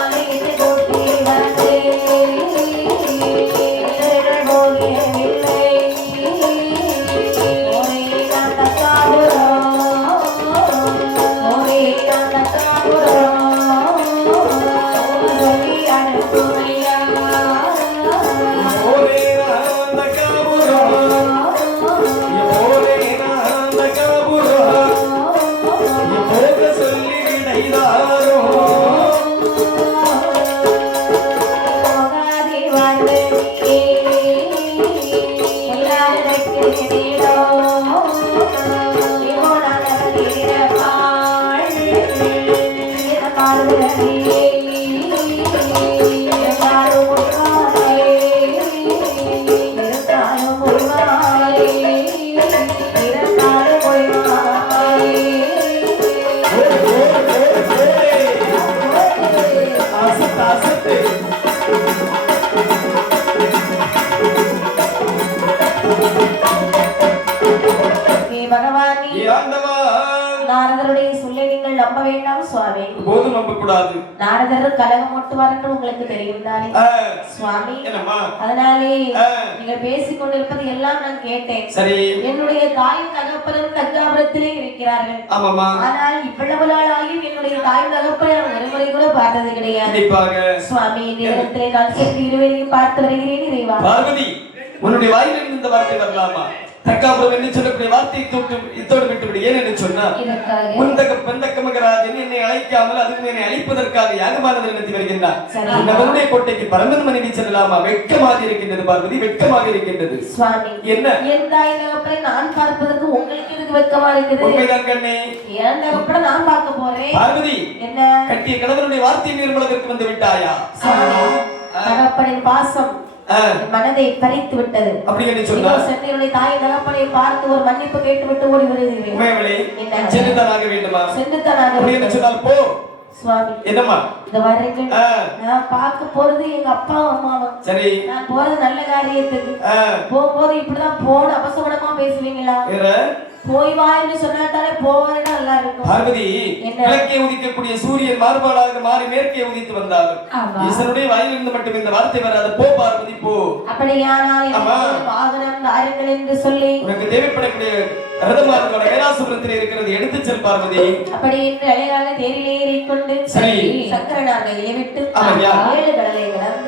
அலையிட்டு போட்டி வந்து போகவில்லை ஒரே நாட்டக்காபுரம் ஒரே நாட்டக்காபுரம் சொல்லி அனுப்புமையா ஒரே நாட்டக்காபுரம் நாரதருடைய சொல்லை நீங்கள் நம்ப வேண்டாம் வேண்டாம் சுவாமி. போதும் நம்ப கூடாது. நாரதர் கலகம் ஒட்டுவார் என்று உங்களுக்கு தெரியும் தானே சுவாமி. அதனாலே நீங்கள் பேசிக் கொண்டிருப்பது எல்லாம் நான் கேட்டேன். சரி. என்னுடைய தாயும் தகப்பனும் தஞ்சாபுரத்திலே இருக்கிறார்கள். ஆனால் இவ்வளவு நாளாகியும் என்னுடைய தாயும் தகப்பனும் ஒரு முறை கூட பார்த்தது கிடையாது சுவாமி. நேரத்திலே நான் சென்று இருவரையும் பார்த்து வருகிறேன் இறைவா. பார்வதி, உன்னுடைய வாயிலிருந்து இந்த வார்த்தை வரலாமா? தக்காபுரம் என்று சொல்லக்கூடிய வார்த்தையை இத்தோடு விட்டுவிடு. ஏன் என்று சொன்னால் முந்தக்க மகராஜன் என்னை அழைக்காமல் அதுவும் என்னை அழைப்பதற்காக யாகமானது நடத்தி வருகின்றார். நம்மளுடைய கோட்டைக்கு பரந்தன் மனைவி செல்லலாமா? வெட்கமாக இருக்கின்றது பார்வதி, வெட்கமாக இருக்கின்றது சுவாமி. என்ன என் தாய் தகப்பனை நான் பார்ப்பதற்கு உங்களுக்கு எதுக்கு வெட்கமா இருக்குது? உண்மைதான் கண்ணே. என் தகப்பனை நான் பார்க்க போறேன். பார்வதி, என்ன கட்டிய கணவனுடைய வார்த்தை நிர்மலத்திற்கு வந்து விட்டாயா? தகப்பனின் பாசம் மனதை பறித்து விட்டது. அப்படி என்று சொன்னார். என்னுடைய தாய் தகப்பனை பார்த்து ஒரு மன்னிப்பு கேட்டுவிட்டு ஓடி வருகிறேன். சென்றுதானாக வேண்டுமா? சென்றுதானாக அப்படி என்று சொன்னால் போ சுவாமி. என்னம்மா இந்த வரீங்க? நான் பார்க்க போறது எங்க அப்பா அம்மாவும். சரி. நான் போறது நல்ல காரியத்துக்கு. போகும்போது இப்படிதான் போன அபசகுணமா பேசுவீங்களா? போய் வா என்று சொன்னாலே போவதா நல்லா இருக்கும். பார்வதி, கிழக்கே உதிக்கக்கூடிய சூரியன் மாறுபாடாக மாறி மேற்கே உதித்து வந்தாலும் ஈசனுடைய வாயிலிருந்து மட்டும் இந்த வார்த்தை வராது. போ பார்வதி, போ. அப்படியானால் வாகனம் தாருங்கள் என்று சொல்லி உனக்கு தேவைப்படக்கூடிய ரதமார்க்கோட கைலாசபுரத்தில் இருக்கிறது, எடுத்து செல் பார்வதி. அப்படி என்று அழகாக தேரிலே ஏறிக்கொண்டு சங்கரனார்களை விட்டு 7 கடலை கடந்து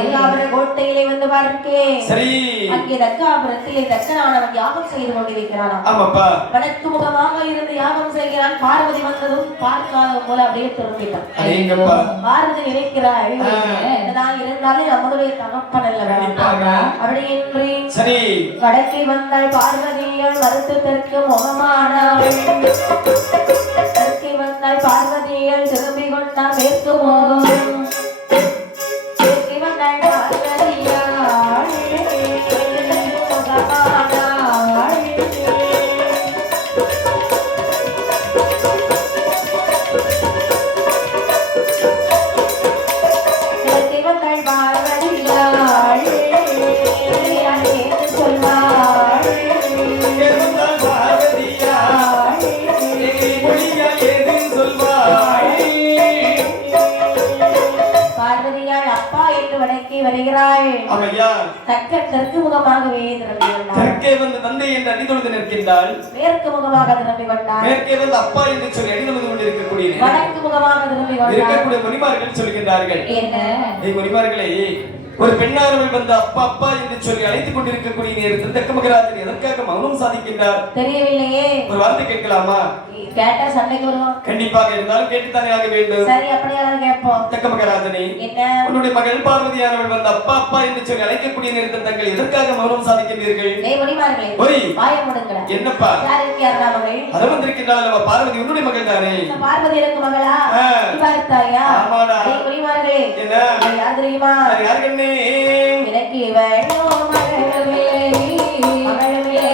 எல்லாவர கோட்டையிலே வந்து பார்க்கே. சரி. அங்கே தக்காபுரத்திலே தக்கனானவன் யாகம் செய்து கொண்டிருக்கிறான். ஆமாப்பா. வடக்கு முகமாக இருந்து யாகம் செய்கிறான். பார்வதி வந்ததும் பார்க்காத போல அப்படியே திரும்பிட்டான். பார்வதி நினைக்கிறாள், நான் இருந்தாலும் நம்மளுடைய தகப்பன் அல்லவா? அப்படி என்று சரி வடக்கே வந்தாள் பார்வதியால் வருத்தத்திற்கு முகமானாள். தெற்கே வந்தாள் பார்வதியால் திரும்பி கொண்டார் மேற்கு முகம். தெற்கே வந்தாள் பார்வதியால் முகமானாள். தெற்கே வந்தாள் பார்வதியால் சொல்வாள். பார்வதியால் அப்பா என்று வடக்கே வருகிறாள். தெற்கு முகமாகவே திரும்பி வந்தாள். தெற்கே வந்து தந்தை என்று அடிதொழுது நிற்கின்றாள். மேற்கு முகமாக திரும்பி வந்தாள். மேற்கே வந்து அப்பா என்று சொல்லி அடிதொழுது கொண்டிருக்கக்கூடிய வடக்கு முகமாக திரும்பி வந்தாள். இருக்கக்கூடிய முனிமார்கள் சொல்கின்றார்கள், முனிமார்களே, ஒரு பெண்ணானவள் வந்து அப்பா அப்பா என்று சொல்லி அழைத்துக் கொண்டிருக்கக்கூடிய நேரத்தில் தக்க மகராஜன் எதற்காக மௌனம் சாதிக்கின்றார் தெரியவில்லையே. ஒரு வார்த்தை கேட்கலாமா? கேட்டா சண்டைக்கு வருவோம். கண்டிப்பாக இருந்தாலும் கேட்டுத்தானே ஆக வேண்டும். சரி, அப்படியாவது கேட்போம். தக்க மகராஜனே, என்ன உன்னுடைய மகள் பார்வதியானவள் வந்து அப்பா அப்பா என்று சொல்லி அழைக்கக்கூடிய நேரத்தில் தங்கள் எதற்காக மௌனம் சாதிக்கின்றீர்கள்? என்னப்பா? அத வந்திருக்கின்றாள் அல்லவா பார்வதி, உன்னுடைய மகள் தானே? பார்வதி எனக்கு மகளா? பார்த்தாயா? ஆமாடா. என்ன யார் தெரியுமா? யார் கண்ணே? எனக்கு வேணும் மகளே, மகளே,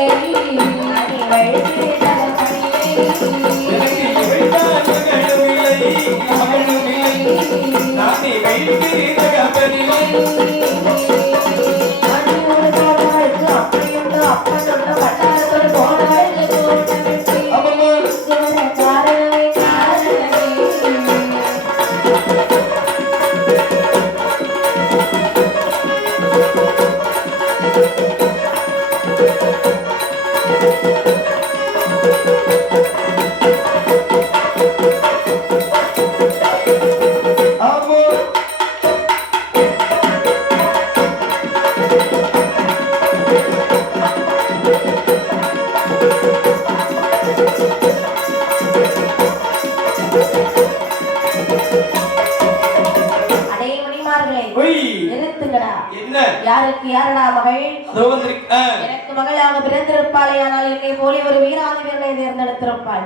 யாருக்கு யாரடா மகள்? எனக்கு மகளாக பிறந்திருப்பாளே, ஆனால் என்னை போல ஒரு வீராதி வீரனை தேர்ந்தெடுத்திருப்பாள்.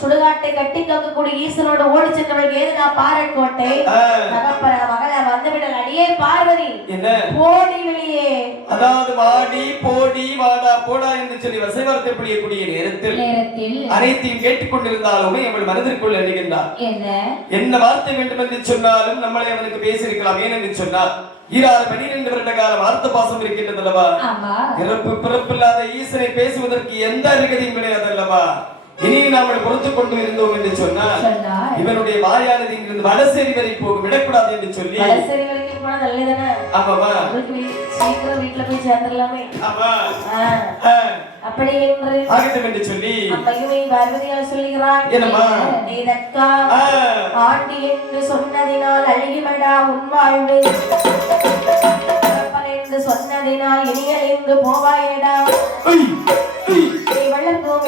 சுடுகாட்டை கட்டி காக்கக்கூடிய ஈசனோட ஓடி சென்றவள் ஏதுனா பாறைக்கோட்டை தகப்பன மகளை வந்துவிடல். அடியே பார்வதி, போடி வெளியே. அதாவது வாடி போடி வாடா போடா என்று சொல்லி வசைவார்த்தை புரியக்கூடிய நேரத்தில் அனைத்தையும் கேட்டுக்கொண்டிருந்தாலுமே அவள் மனதிற்குள் எழுகின்றார். என்ன வார்த்தை வேண்டும் என்று சொன்னாலும் நம்மளை அவனுக்கு பேசியிருக்கலாம். ஏனென்று சொன்னால் 12 வருட காலம் வார்த்தை பாசம் இருக்கின்றது அல்லவா? இறப்பு பிறப்பில்லாத ஈசனை பேசுவதற்கு எந்த அருகதையும் கிடையாது அல்லவா? இனி நாமல் பொறுத்துக் கொண்டு இருந்தோம் என்று சொன்னால் இவனுடைய வாயானது இங்கிருந்து வடசேரி வரை போக விடக்கூடாது என்று சொல்லி வடசேரி வரைக்கும் போனா நல்லதானே? ஆமாவா? சீக்கிரம் வீட்டுல போய் சேர்ந்துடலாமே. ஆமா. அப்படி என்று ஆகட்டும் என்று சொல்லி அம்மையுமை பார்வதியால் சொல்லுகிறாள். என்னம்மா? இதற்கா ஆண்டி என்று சொன்னதினால் அழியுமடா உன் வாழ்வு, என்று சொன்னதினால் இனியழிந்து போவாயடா. நீ வளர்க்கும்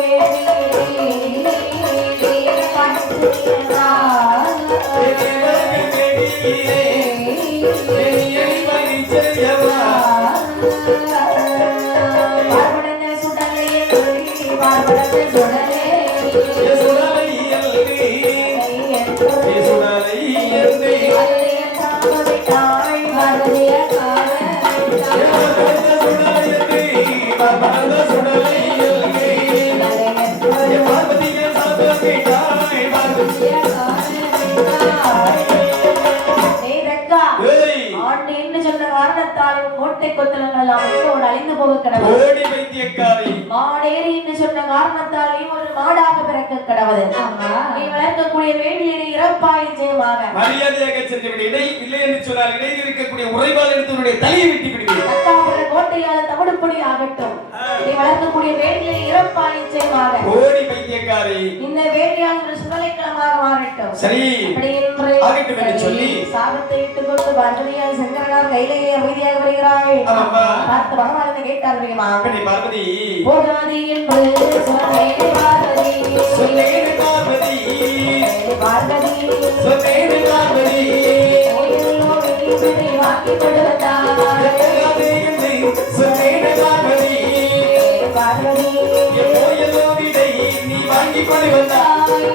பார்வடத்தை சுடலே பார்வடத்தை சுடலே கோட்டை கொத்தலங்கள் ஒரு அழிந்து போக கடவுள் மாடேறி என்று சொன்ன காரணத்தாலையும் ஒரு மாடாக பிறக்க கடவுள். நீ வளர்க்கக்கூடிய வேண்டியதை இறப்பாயின் ஜெயமாக மரியாதையாக சென்று இடை இல்லை என்று சொன்னால் இடையில் இருக்கக்கூடிய உறைவாள் எடுத்து தலையை வெட்டி விடுவீர்கள். கோட்டையால தவிடுபடி ஆகட்டும். நீ வளர்க்கக்கூடிய வேண்டியதை இறப்பாயின் ஜெயமாக ஓடி பைத்தியக்காரி இந்த வேண்டியால் ஒரு சுடலைக்களமாக மாறட்டும். சரி அப்படி என்று ஆகட்டும் என்று சொல்லி சாபத்தை இட்டுக் கொண்டு பார்வதியால் சங்கரனார் கையிலேயே அமைதியாக வருகிறாள். பார்த்து பகவான் கேட்டார் தெரியுமா? பார்வதி போகாதி என்று சொன்னேன் பார்வதி, சொன்னேன் பார்வதி, பார்வதி சொன்னேன் பார்வதி, கோயிலோ வெளிப்படை வாக்கி கொடுத்தார். சொன்னேன் பார்வதி, பார்வதி கோயிலோ விடை நீ வாங்கி கொண்டு வந்தாய்.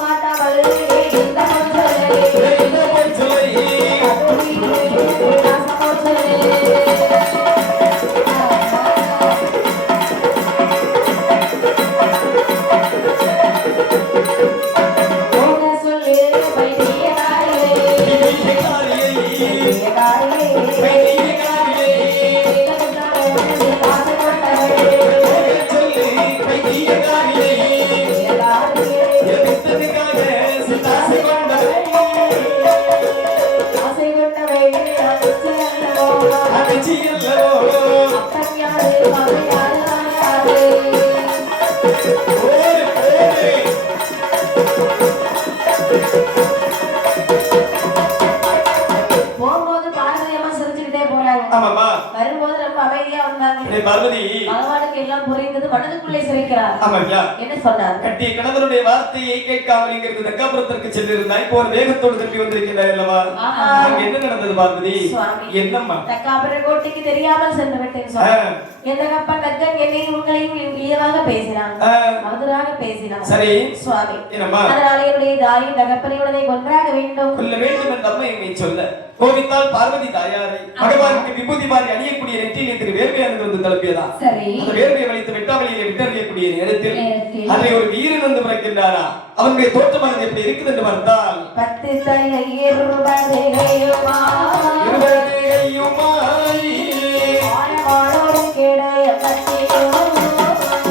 மாட்டாவல் இந்த வரும்போது ரொம்ப அமைதியா வந்தாங்க. பார்வதி பகவானுக்கு எல்லாம் புரிந்தது, மனதுக்குள்ளே சிரிக்கிறார். என்ன சொன்னார்? கட்டிய கணவனுடைய வார்த்தையை கேட்காமல் இங்கிருந்து தக்காபுரத்திற்கு சென்றிருந்தாய். இப்போ ஒரு வேகத்தோடு திரும்பி வந்திருக்கிறாய் அல்லவா? என்ன நடந்தது பார்வதி? என்னம்மா? தக்காபுர கோட்டைக்கு தெரியாமல் சென்று விட்டேன் சுவாமி. எந்த கப்பன் நக்கன் என்னையும் உங்களையும் இழிவாக பேசினான், அவதூறாக பேசினான். சரி சுவாமி, என்னம்மா? அதனால என்னுடைய தாயை தகப்பனை உடனே கொன்றாக வேண்டும். கொல்ல வேண்டும் என்று அம்மா என்னை சொல்ல கோவித்தால் பார்வதி தாயாரை பகவானுக்கு விபூதி மாறி அணியக்கூடிய நெற்றியில் திரு வேர்வையானது வந்து தளப்பியதா? அந்த வேர்வையை வைத்து வெட்டாவளியை விட்டறியக்கூடிய நேரத்தில் அதை ஒரு வீரன் வந்து பிறக்கின்றாரா? அவனுடைய தோற்றமானது எப்படி இருக்குது என்று பார்த்தால் 10 தலை 20 கையுமாய் ஆழமானோடும் கேடைய பத்தியும்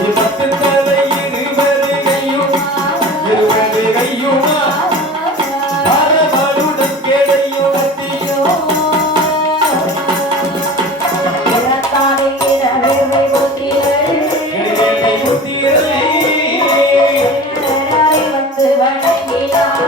10 தலை 20 கையுமா ஆழமானோடும் கேடைய பத்தியும் இரத்தாலே இரவே புத்திரே வந்து வணங்கினார்.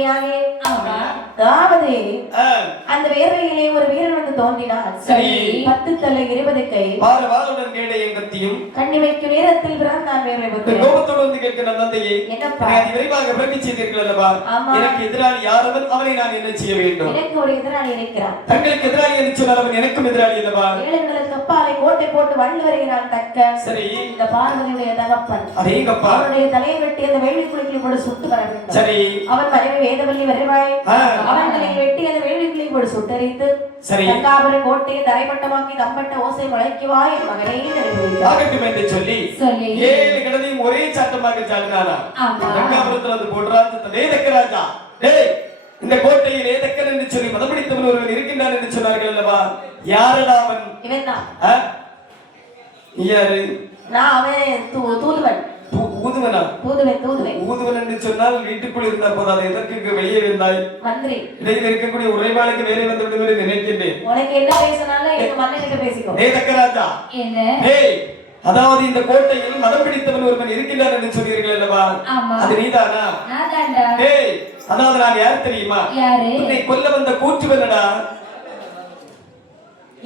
சொல்லும்படியாக ஆமா. அதாவது ஆ, அந்த வேர்வையிலே ஒரு வீரன் வந்து தோன்றினான். சரி. 10 தலை 20 கை பாரவாளுடன் கேடையும் கத்தியும் கண்ணி வைக்கும் நேரத்தில் பிறந்தான் வேர்வை இந்த புத்திரன். கோபத்தோடு வந்து கேட்கிற தந்தையே, என்னப்பா? என்னை அதி விரைவாக பிறக்க செய்தீர்கள் அல்லவா? ஆமா. எனக்கு எதிராளி யாரவன், அவனை நான் என்ன செய்ய வேண்டும்? எனக்கு ஒரு எதிராளி இருக்கிறான். தங்களுக்கு எதிராளி என்று சொன்னால் அவன் எனக்கும் எதிராளி அல்லவா? ஏழுங்களுக்கு அப்பாலை கோட்டை போட்டு வண்டு வருகிறான் தக்க சரி. இந்த பார்வதியுடைய தகப்பன் அதேங்கப்பா. அவனுடைய தலையை வெட்டி அந்த வெள்ளி குளிக்கில் போட்டு சுட்டு வர வேண்டும். சரி. அவன் மனைவி வேதவல்லி வருவாய். ஆ. அவன் தலையை வெட்டி அந்த வெள்ளி குளிக்கில் போட்டு சுட்டரித்து சரி. தங்காபுர கோட்டையை தரைமட்டமாக்கி தம்பட்ட ஓசை முளைக்குவாய் என் மகனை நிறைவேற்றார். ஆகட்டும் என்று சொல்லி சொல்லி 7 கடலையும் ஒரே சாட்டமாக சாடினாரா? ஆமா. கங்காபுரத்தில் வந்து போடுறான் வேதக்கராஜா. டேய், இந்த கோட்டையில் ஏதக்கன் என்று சொல்லி மதப்பிடித்தவன் ஒருவன் இருக்கின்றான் என்று சொன்னார்கள் அல்லவா? யாரடா அவன்? இவன் தான். ஆ? நீ யாரு? நான் அவன் தூதுவன். ஊதுவனா? தூதுவன் ஊதுவன் என்று சொன்னால் வீட்டுக்குள் இருந்த போதாது, எதற்கு இங்கு வெளியே வந்தாய்? மந்திரி. இடையில் இருக்கக்கூடிய உறைவாளுக்கு வேலை வந்து விடும் என்று நினைக்கின்றேன். உனக்கு என்ன பேசினாலும் எங்க மன்னன் கிட்ட பேசிக்கோ. ஏதக்கராஜா. என்ன? டேய், அதாவது இந்த கோட்டையில் மதம் பிடித்தவன் ஒருவன் இருக்கின்றான் என்று சொன்னீர்கள் அல்லவா? ஆமா. அது நீதானா? நான்தான்டா. டேய், அதாவது நான் யார் தெரியுமா? யாரு? உன்னை கொல்ல வந்த கூற்றுவனடா.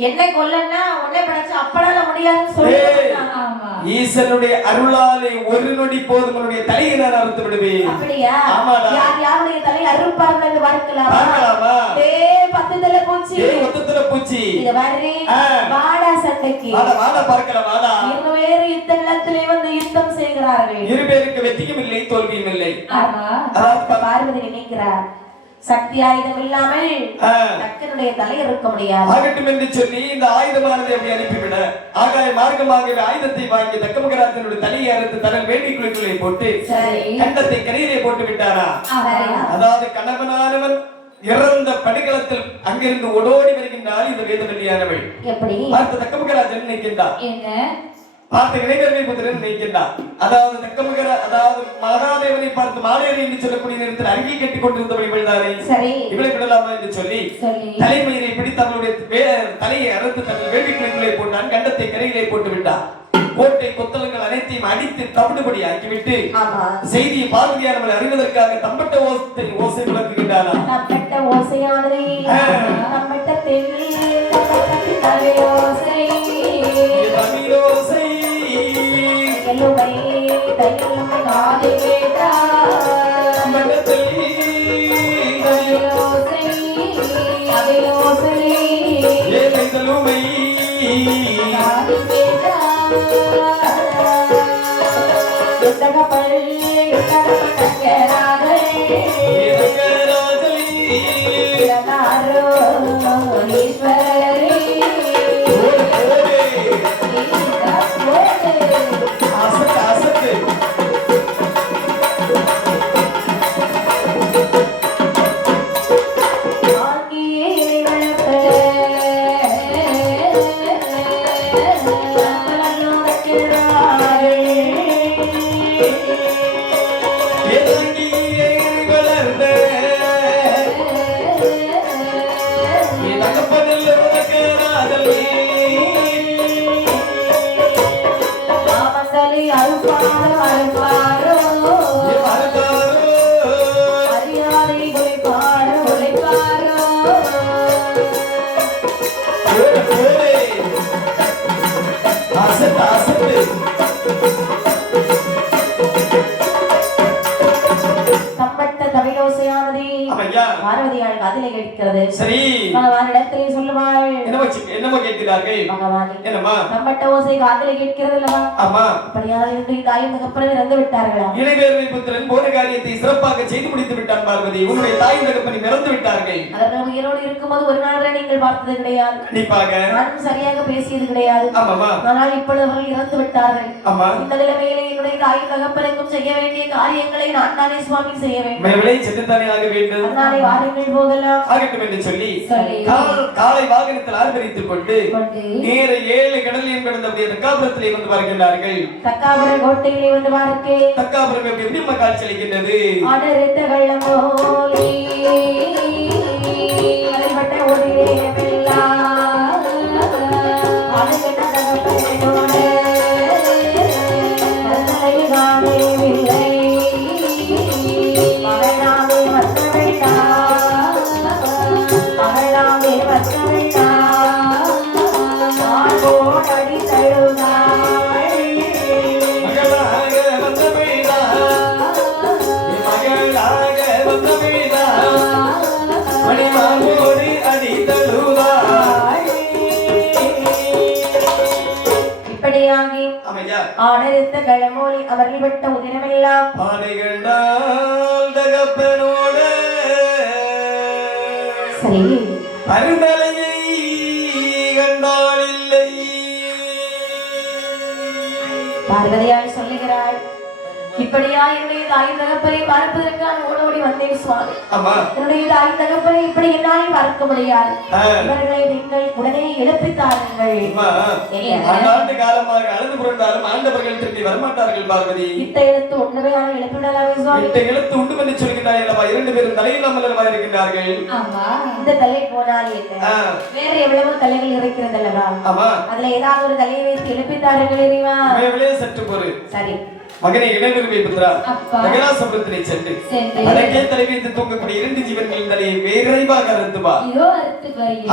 என்னை கொல்லன்னா உன்னை படைச்சு அப்படால முடியாதுன்னு சொல்லி ஏய். ஆமா. ஈசனுடைய அருளாலே ஒரு நொடி போதும் உன்னுடைய தலையை நான் அறுத்து விடுவேன். அப்படியா? ஆமாடா. யாருடைய தலை அறுப்பார்கள் என்று பார்க்கலாமா? பார்க்கலாமா? டேய் 10 தலை பூச்சி. ஏய் மொத்தத்துல பூச்சி. இங்க வர்றி. ஆ. வாடா சண்டைக்கு. வாடா பார்க்கலாம் வாடா. இருவேறு யுத்த நிலத்திலே வந்து யுத்தம் செய்கிறார்கள். இரு பேருக்கு வெற்றியும் இல்லை தோல்வியும் இல்லை. ஆமா. அதாவது பார்வதி நினைக்கிறார் சக்தி ஆயுதம் இல்லாமல் ஆ. தக்கனுடைய தலை அறுக்க முடியாது. ஆகட்டும் என்று சொல்லி இந்த ஆயுதமானதை அப்படி அனுப்பிவிட ஆகாய மார்க்கமாக ஆயுதத்தை வாங்கி தக்கமகராஜனுடைய தலையை அறுத்து தனல் வேண்டி குளிக்குள்ளே போட்டு சரி. கண்டத்தை கரையிலே போட்டு விட்டாரா? ஆமா. அதாவது கணவனானவன் இறந்த படுகளத்தில் அங்கிருந்து ஓடோடி வருகின்றாள் இந்த வேதவல்லியானவள். எப்படி? பார்த்து தக்கமகராஜன் நினைக்கின்றார். என்ன? பார்த்து இளைஞர்களை புத்திரன் நினைக்கின்றார். அதாவது அதாவது மகாதேவனை பார்த்து மாலேரி என்று சொல்லக்கூடிய நேரத்தில் அருகில் கட்டிக் கொண்டிருந்தவள் இவள்தானே. சரி. இவளை விடலாமா என்று சொல்லி சொல்லி தலைமயிரை பிடித்து அவளுடைய தலையை அறுத்து தன் வேள்விக்குள்ளே போட்டான். கண்டத்தை கரையிலே போட்டு விட்டார். கோட்டை கொத்தளங்கள் அனைத்தையும் அடித்து தவிடுபடி ஆக்கிவிட்டு ஆமா. செய்தியை பார்வதியானவள் அறிவதற்காக தம்பட்ட ஓசை விளக்குகின்றாரா? தம்பட்ட ஓசையானது தம்பட்ட தெல்லி தம்பட்ட தலையோசை தமிழோசை எல்லுமை தையலுமை காது கேட்டா தம்பட்டத்தில் தலையோசை அதிலோசை ஏமைதலுமை காது கேட்டா யுத்தகப்பல் யுத்தகப்பட்டங்கராக ஏதகராஜலி இளநாரோ ஈஸ்வரரே அசத்து அசத்து ஏதங்கியே வளர்ந்த தகப்பனில் உனக்கராஜலி பார்வதியாள் காதிலே கேட்கிறது. சரி. பகவானிடத்திலே சொல்லுவாள். என்னமோ கேட்கிறார்கள்? பகவானே, என்னம்மா? தம்பட்ட ஓசை காதிலே கேட்கிறது அல்லவா? ஆமா. அப்படியானால் இன்று தாயும் தகப்பனும் இறந்து விட்டார்களா? இளைவேர்வை புத்திரன் போன காரியத்தை சிறப்பாக செய்து முடித்து விட்டான் பார்வதி. உன்னுடைய தாயும் தகப்பனை இறந்து விட்டார்கள். அவர்கள் உயிரோடு இருக்கும்போது ஒரு நாள் வரை நீங்கள் பார்த்தது கிடையாது. கண்டிப்பாக. நானும் சரியாக பேசியது கிடையாது. ஆமாமா. ஆனால் இப்பொழுது அவர்கள் இறந்து விட்டார்கள். ஆமா. இந்த நிலைமையிலே என்னுடைய தாயும் தகப்பனுக்கும் செய்ய வேண்டிய காரியங்களை நான் தானே சுவாமி செய்ய வேண்டும். மேவலை செத்துத்தானே ஆக வேண்டும். அதனாலே வாருங்கள் போதெல்லாம் ஆகட்டும் என்று சொல்லி காலை வாகனத்தில் ஆர்ப்பரித்துக் கொண்டு நேர 7 கடலையும் கடந்த அப்படியே தக்காபுரத்திலே வந்து பார்க்கின்றார்கள். தக்காபுர கோட்டையிலே வந்து பார்க்க தக்காபுரம் எப்படி காட்சி அளிக்கின்றது? அடர்த்த வெள்ளம் போலி அலைபட்ட ஒரே வெள்ளம் அலைபட்ட தகப்பனோடு கருணை காணவில்லை மகனாவே மற்றவை தளமோலி அவர்கள் விட்ட உதிரமெல்லாம் பாடுகண்டால் தகப்பனோட சரி அருந்தலையை கண்டால் இல்லை. பார்வதியால் சொல்லுகிறாள், இப்படியா என்னுடைய தாய் தகப்பனை பார்ப்பதற்காக ஓடோடி வந்தேன் சுவாமி. என்னுடைய தாய் தகப்பனை இப்படி என்னாலே பார்க்க முடியாது. இவர்களை நீங்கள் உடனே எழுப்பித்தாருங்கள். ஆண்டு காலமாக அழுது புரண்டாலும் ஆண்டவர்கள் திரும்பி வரமாட்டார்கள் பார்வதி. இத்த எழுத்து ஒன்றுமே எழுப்பிவிடலாமே சுவாமி. இத்த எழுத்து உண்டு என்று சொல்கிறார்கள். இரண்டு பேரும் தலையில்லாமல் அல்லவா இருக்கின்றார்கள். இந்த தலை போனால் என்ன, வேற எவ்வளவு தலைகள் இருக்கிறது அல்லவா? அதுல ஏதாவது ஒரு தலையை வைத்து எழுப்பித்தாருங்கள். சற்று பொறு. சரி மகனை இளவெருமை புத்திரா மகராசபுரத்திலே சென்று அடக்கே தலை வைத்து தூங்கக்கூடிய இரண்டு ஜீவன்களின் தலையை விரைவாக அறுத்துவா.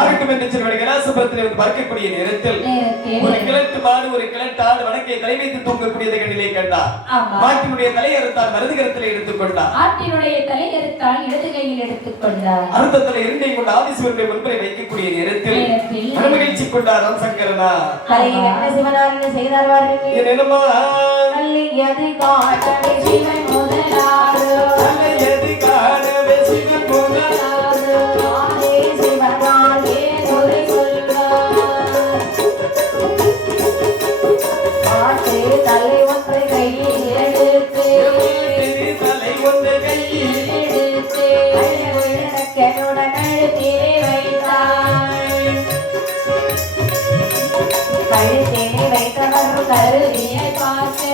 ஆகட்டும் என்று சொல்லி மகராசபுரத்திலே வந்து பார்க்கக்கூடிய நேரத்தில் ஒரு கிழட்டு மாடு ஒரு கிழட்டு ஆடு வடக்கே தலை வைத்து தூங்கக்கூடியதை கண்ணிலே கண்டார். மாட்டினுடைய தலை அறுத்தால் வலது கரத்திலே எடுத்துக்கொண்டார். ஆட்டினுடைய தலை அறுத்தால் இடது கையில் எடுத்துக்கொண்டார். அறுத்த தலை இரண்டையும் கொண்டு ஆதிசிவனுடைய முன்பை வைக்கக்கூடிய நேரத்தில் மனமகிழ்ச்சி கொண்டார் ராமசங்கரனா. என்னமா எது காட்டவே சிவன் முதலாறு, எது காணவே சிவன் முதலாறு, ஆதே சிவனாலே ஒரு சொல்வார். ஆட்டே தலை ஒன்றை கையில் எடுத்து, தலை ஒன்றை கையில் எடுத்து விளக்கனுடன் அழுத்தினை வைத்தாள். கழுத்தினை வைத்தவர் கருவியை பார்த்து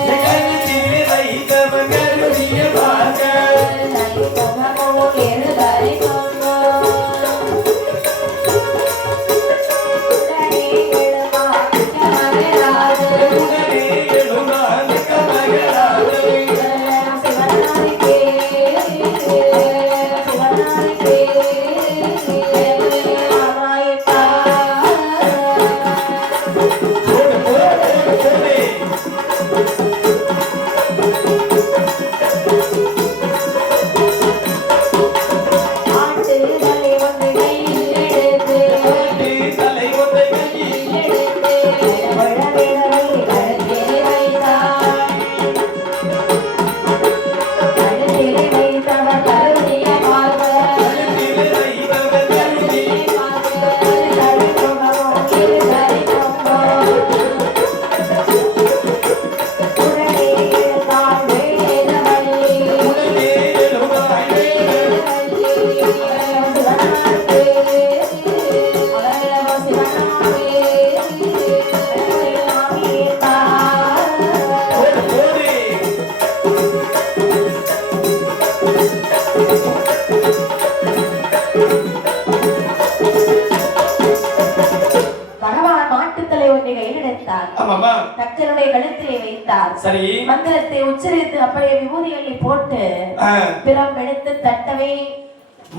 தக்கனுடைய கழுத்திலே வைத்தார். சரி மந்திரத்தை உச்சரித்து அப்படியே விபூதிகளை போட்டு பிறம் எடுத்து தட்டவே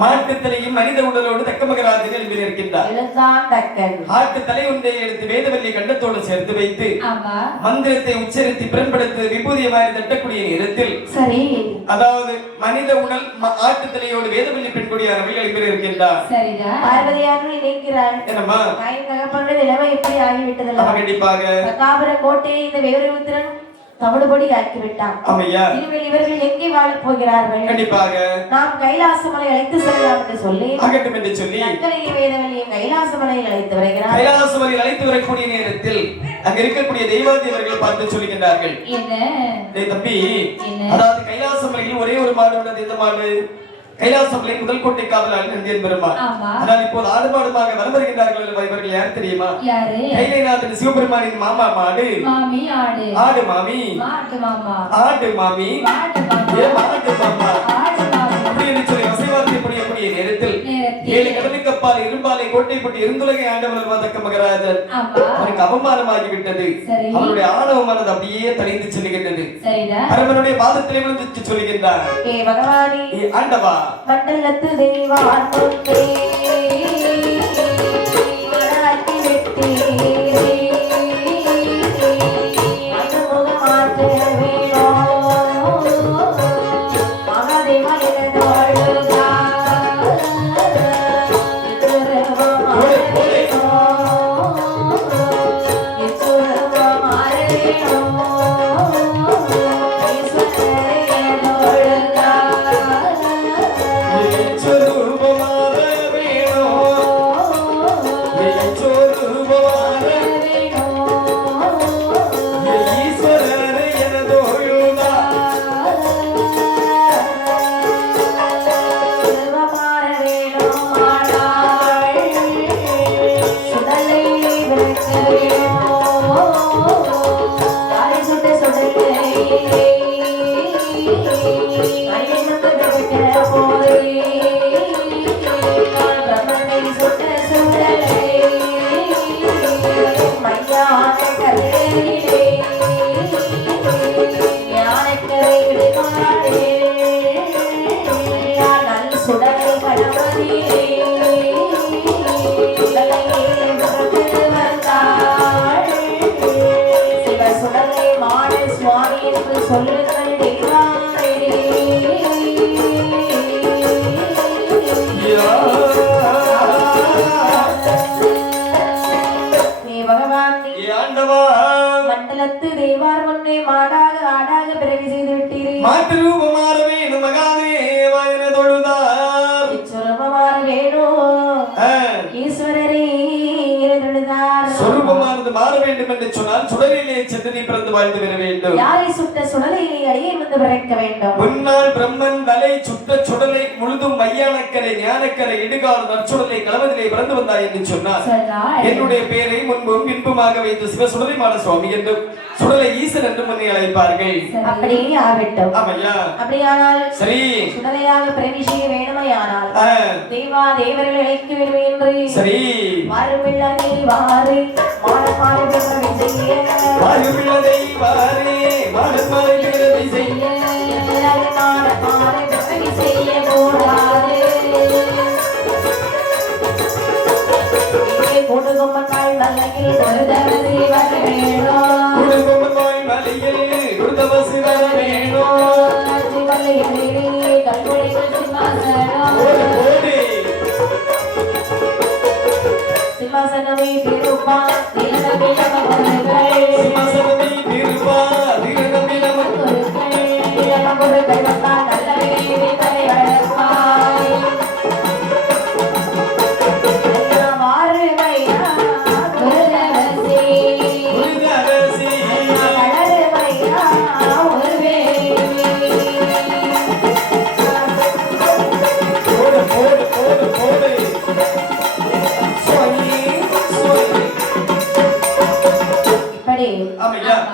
மாட்டுத்தலையும் மனித உடலோடு தக்க மகராஜன் எழுப்பி நிற்கின்றார். ஆட்டு தலை ஒன்றை எடுத்து வேதவல்லி கண்டத்தோடு சேர்த்து வைத்து மந்திரத்தை உச்சரித்து பிறன்படுத்து விபூதியமாய் தட்டக்கூடிய நேரத்தில் சரி அதாவது மனித உடல் ஆட்டு தலையோடு வேதவல்லி பெண்கொடியானவர்கள் எழுப்பி இருக்கின்றார். பார்வதியானவள் நினைக்கிறார், என்னம்மா நிலைமை எப்படி ஆகிவிட்டது. கண்டிப்பாக கோட்டையை இந்த வேறுத்திறன் தவிடுபடி ஆக்கிவிட்டான். இனிமேல் இவர்கள் எங்கே வாழப் போகிறார்கள்? கண்டிப்பாக நாம் கைலாசமலை அழைத்து செல்லலாம் என்று சொல்லி அக்கறை வேதவல்லியை கைலாசமலையில் அழைத்து வருகிறார். கைலாசமலையில் அழைத்து வரக்கூடிய நேரத்தில் அங்க இருக்கக்கூடிய தெய்வாதேவர்கள் பார்த்து சொல்லுகின்றார்கள், தம்பி அதாவது கைலாசமலையில் ஒரே ஒரு மாடு உள்ளது. இந்த மாடு கைலாசமலையின் முதல் கோட்டை காவலாளர் நந்தியன் பெருமாள். ஆனால் இப்போது ஆடு மாடுமாக வலம் வருகின்றார்கள். இவர்கள் யார் தெரியுமா? கைலைநாதன் சிவபெருமானின் மாமா மாடு. ஆடு மாமி ஆடு மாமி ஆடு மாமா அப்படின்னு சொல்லி வசைவார்த்தை புரியக்கூடிய நேரத்தில் 7 கடலுக்கு அப்பால் இரும்பாலை கோட்டை போட்டு இருந்துலகை ஆண்டவர் தக்க மகராஜர் அவருக்கு அவமானமாகிவிட்டது. அவருடைய ஆணவமானது அப்படியே தணிந்து செல்லுகின்றது. அரவனுடைய பாதத்திலே விழுந்து சொல்லுகின்றார், ஆண்டவா மண்டலத்து தெய்வா மாட்டு ரூபமாற வேணும் மகாதேவாயன தொழுதார் சொரூபமாற வேணும் ஈஸ்வரரே தொழுதார் சொரூபமானது மாற வேண்டும் என்று சொன்னால் சுடலிலே சென்று நீ பிறந்து வாழ்ந்து வர வேண்டும். யாரை சுட்ட சுடலையிலே அடியே வந்து பிறக்க வேண்டும். முன்னாள் பிரம்மன் தலை சுட்ட சுடலை முழுதும் மையானக்கரை ஞானக்கரை இடுகால் நற்சுடலை கலவதிலே பிறந்து வந்தாய் என்று சொன்னார். என்னுடைய பெயரை முன்பும் பின்புமாக வைத்து சிவ சுடலைமான சுவாமி என்றும் சுடலை ஈசன் என்று முன்னே அழைப்பார்கள். அப்படியே ஆகட்டும். ஆமையா அப்படியானால் சரி சுடலையாக பிறவி செய்ய வேணுமையானால் தேவா தேவர்கள் அழைக்க வேண்டும் என்று சரி வாருமில்லதை வாரு மாடமாறு பிறவி செய்ய வாருமில்லதை வாரு மாடமாறு பிறவி செய்ய மாடமாறு பிறவி செய்ய கூடாது கொடுகும்மக்காய் நல்லகில் ஒருதவசி வர வேணும் கொடுகும்மக்காய் மலையில் ஒருதவசி வர வேணும் சிவலையிலே கல்வொழிகள் சிம்மாசனம் சிம்மாசனமே திருப்பா திரணமில மகன்கள் சிம்மாசனமே திருப்பா திரணமில மகன்கள் நமக்கு வந்தா நல்லவே தலை வளர்ப்பாய்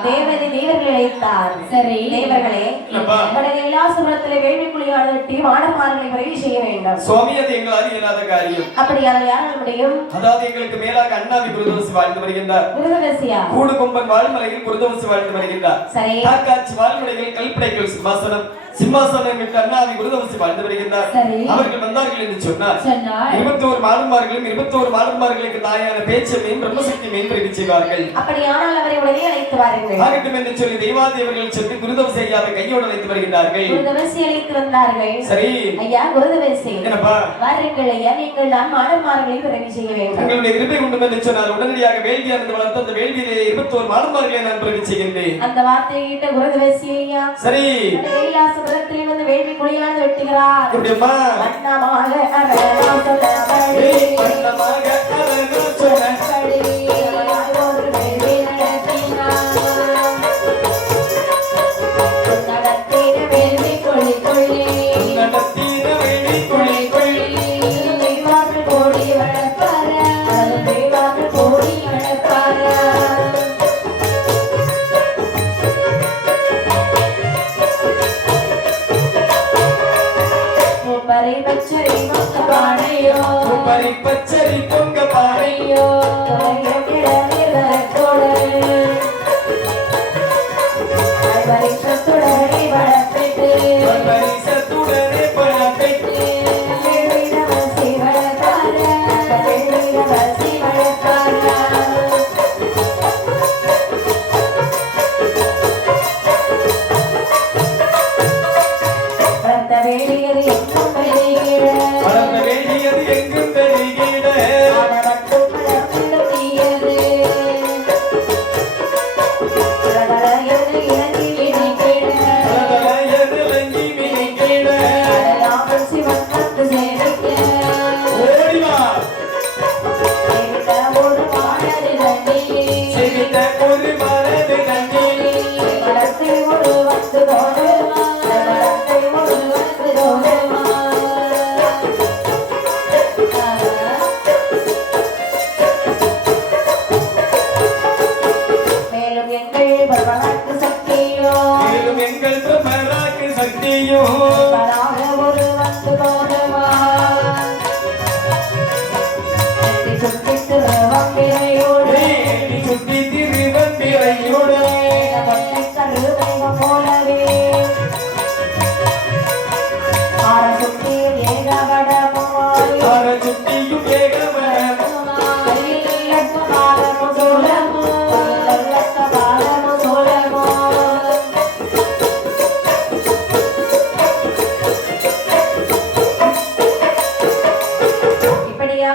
தேவதை தேவர்களை அழைத்தார். சரி தேவர்களே கைலாசபுரத்திலே வேள்விக்குழியாடு வெட்டி வானமார்களை விரைவு செய்ய வேண்டும். சுவாமி அது எங்களால் இயலாத காரியம். அப்படியானால் யாரால் முடியும்? அதாவது எங்களுக்கு மேலாக அண்ணாவி குருதவசி வாழ்ந்து வருகின்றார். குருதவசியா கூடு கொம்பன் வாழ்மலையில் குருதவசி வாழ்ந்து வருகின்றார். சரி காக்காட்சி வாழ்மலையில் கல்படைகள் சிம்மாசனம் சிம்மாசனம் விட்டு அண்ணாவி குருதவசி வாழ்ந்து வருகின்றார். அவர்கள் வந்தார்கள் என்று சொன்னார் 21 மாடன்மார்களும் 21 மாடன்மார்களுக்கு தாயான பேச்சமையும் பிரம்மசக்தி மேம்படுத்தி செய்வார்கள். அப்படியானால் அவரை உடனே அழைத்து வாருங்கள். ஆகட்டும் என்று சொல்லி தெய்வாதேவர்கள் சென்று குருதவசி ஐயாவை கையோடு அழைத்து வருகின்றார்கள். குருதவசி அழைத்து வந்தார்கள். சரி ஐயா குருதவசி என்னப்பா வாருங்கள் ஐயா, நீங்கள் தான் மாடன்மார்களை விரைவு செய்ய வேண்டும். உங்களுடைய விருப்பை உண்டு என்று சொன்னார். உடனடியாக வேள்வியானது வளர்த்து அந்த வேள்வியிலே 21 மாடன்மார்களை நான் பிறகு செய்கின்றேன். அந்த வார்த்தையை கேட்ட குருதவசி ஐயா சரி கைலாசபுரத்திலே வந்து வேள்வி குழியாடு வெட்டுகிறார். எப்படியம்மா வண்ணமாக அரணா சொன்னபடி வண்ணமாக அரணா சொன்னபடி ஒரு வேள்வி நடத்தினார். நடத்தின வேள்வி கொள்ளி கொள்ளி நடத்தின வேள்வி கொள்ளி கொள்ளி தெய்வாக்கள் கோடி வளர்ப்பார தெய்வாக்கள் கோடி வளர்ப்பார பரி பச்சரி பொங்க பானையோ பரி பச்சரி பொங்க பானையோ பரிசத்துடனே வளர்ப்பிட்டு பரிசத்துடனே பழப்பிட்டு வெள்ளிடவசி வளர்த்தார வெள்ளிடவசி வளர்த்தார வளர்த்த வேண்டியது எங்கும் பெருகிட வளர்த்த வேண்டியது எங்கும் பெருகிட மட்டும்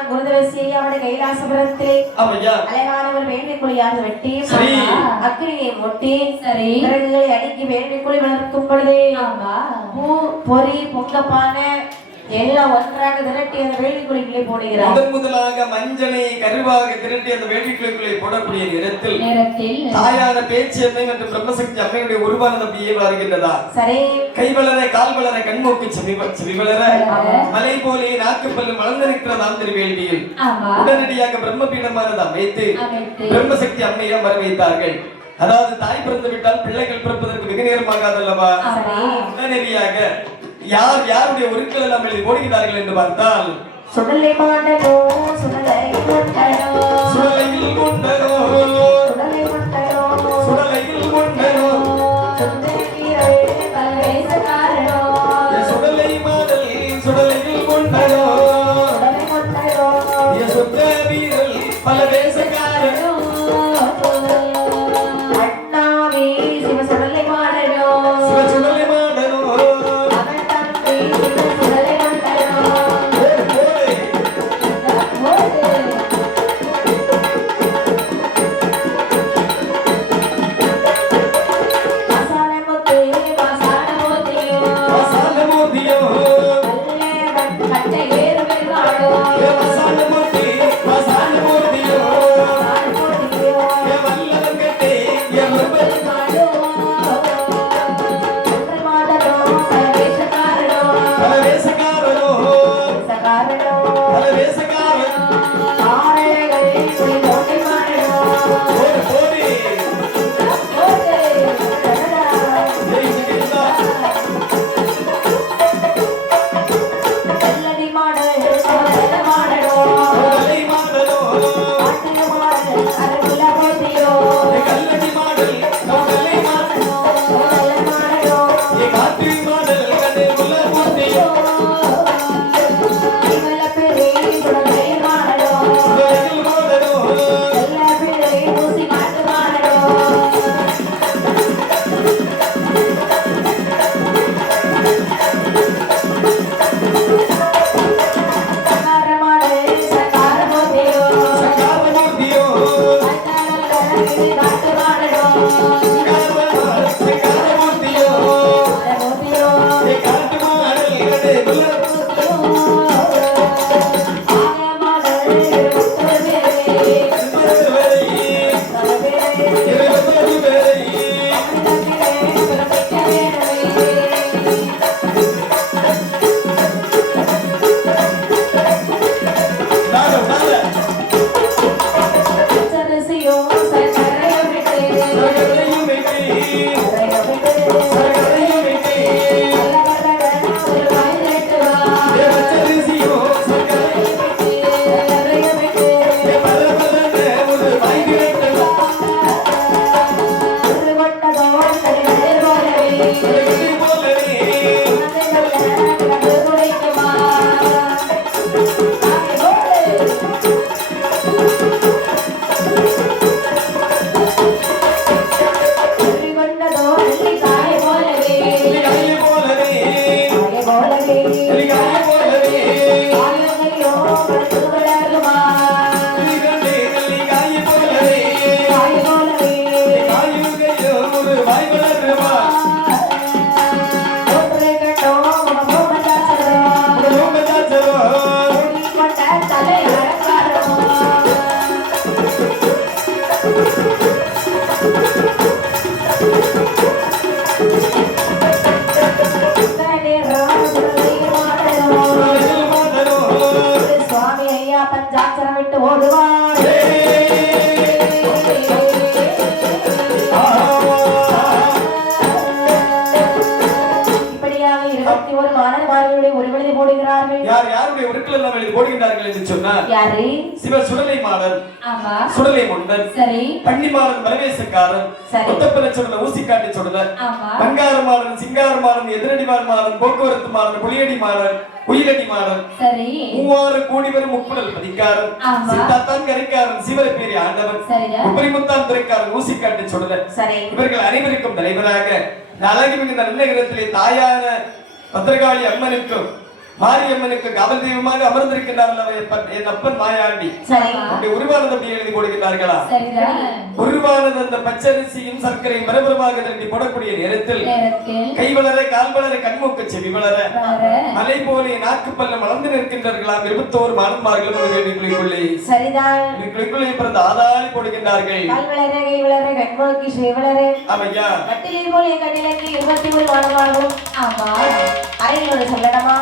குருதவசி அவருடைய கைலாசபுரத்திலே அழகான ஒரு வேள்வி குழியாக வெட்டி அக்கினியை ஒட்டி விறகுகளை அடுக்கி வேள்வி குழி வளர்க்கும் பொழுது பூ பொறி பொங்கப்பான எல்லாம் ஒன்றாக திரட்டி அந்த வேள்விக்குழிக்குள்ளே போடுகிறார். முதலாக மஞ்சளை கருவாக திரட்டி அந்த வேள்விக்குழிக்குள்ளே போடக்கூடிய நேரத்தில் தாயான பேச்சியம்மை மற்றும் பிரம்மசக்தி அம்மையுடைய உருவானது அப்படியே வருகின்றதா? சரி. கை வளர கால் வளர கண்மூக்கு செவி வளர மலை போலே நாக்குப்பல்லு மலர்ந்து நிற்கிறதாம் திருவேள்வியில் உடனடியாக பிரம்மபீடமானது அமைத்து பிரம்மசக்தி அம்மையை வர வைத்தார்கள். அதாவது தாய் பிறந்து விட்டால் பிள்ளைகள் பிறப்பதற்கு வெகு நேரமாகாதல்லவா? உடனடியாக யார் யாருடைய உருக்கள் எல்லாம் எழுதி போடுகிறார்கள் என்று பார்த்தால் சுடலை மாடலோ சுடலையில் கொண்டனோ சுடலையில் கொண்டனோ சுடலை கொண்டனோ சுடலையில் கொண்டனோ சுடலையில் பலவேசக்காரனோ சுடலை மாடல் சுடலையில் கொண்டனோ சுடலை கொண்டனோ சுத்த வீரல் பலவேசக்காரனோ அண்ணாவே சிவ சுடலை மாடலோ சிவ சுடலை மாடலோ சிவ சுடலை மாடன் சுடலை முண்டன் பன்னிமாடன் பரவேசக்காரன் ஒத்தப்பன சுடல ஊசிக்காட்டி சுடல பங்கார மாடன் சிங்கார மாடன் எதிரடி மாடன் போக்குவரத்து மாடன் புலியடி மாடன் உயிரடி மாடன் மூவாறு கூடிவரும் முப்புடல் பதிக்காரன் சித்தாத்தான் கரைக்காரன் சிவரை பேரி ஆண்டவன் உப்பரிமுத்தான் துறைக்காரன் ஊசிக்காட்டி சுடல இவர்கள் அனைவருக்கும் தலைவராக அழகி மிகுந்த நல்ல இடத்திலே தாயான பத்திரகாளி அம்மனுக்கும் மாரியம்மனுக்கு காவல் தெய்வமாக அமர்ந்திருக்கின்றார்கள் என் அப்பன் மாயாண்டி. சரி. அப்படி உருவானது அப்படி எழுதி கொடுக்கிறார்களா? சரிதான். உருவானது அந்த பச்சரிசியும் சர்க்கரை மரபரமாக தண்டி போடக்கூடிய நேரத்தில் கை வளர, கால் வளர, கண்மூக்கு செவி வளர, மலை போலே நாக்கு பல்ல வளர்ந்து நிற்கின்றார்களாம் 21 மாணவர்களும் வீட்டுக்குள்ளே. சரிதான். வீட்டுக்குள்ளே பிறந்த ஆதாரி போடுகின்றார்கள். கால் வளர, கை வளர, கண்மூக்கு செவி வளர. ஆமையா. கட்டிலை போலே கட்டிலைக்கு 21 மாணவர்களும். ஆமா. அறையில் ஒரு செல்லடமா,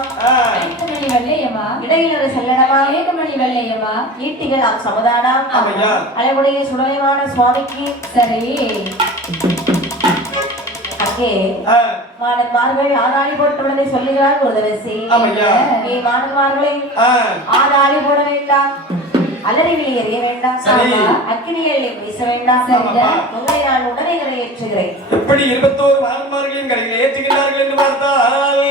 ஐந்து வெள்ளையம்மா, இடையில் ஒரு செல்லடமா, 7 மணி வெள்ளையம்மா, ஈட்டிகள் நாம் சமதானம். ஆமையா. அலைவுடைய சுடலைமான சுவாமிக்கு. சரி. அங்கே மாணவர்கள் ஆதாளி போட்டுள்ளதை சொல்லுகிறார் குருதரசி. ஆமையா. மாணவர்களை ஆதாளி போட வேண்டாம், அலறிவில் எறிய வேண்டாம், அக்கினிகளை வீச வேண்டாம். உங்களை நான் உடனே கரையேற்றுகிறேன். எப்படி 21 மாணவர்களையும் கரையில் ஏற்றுகிறார்கள் என்று பார்த்தால்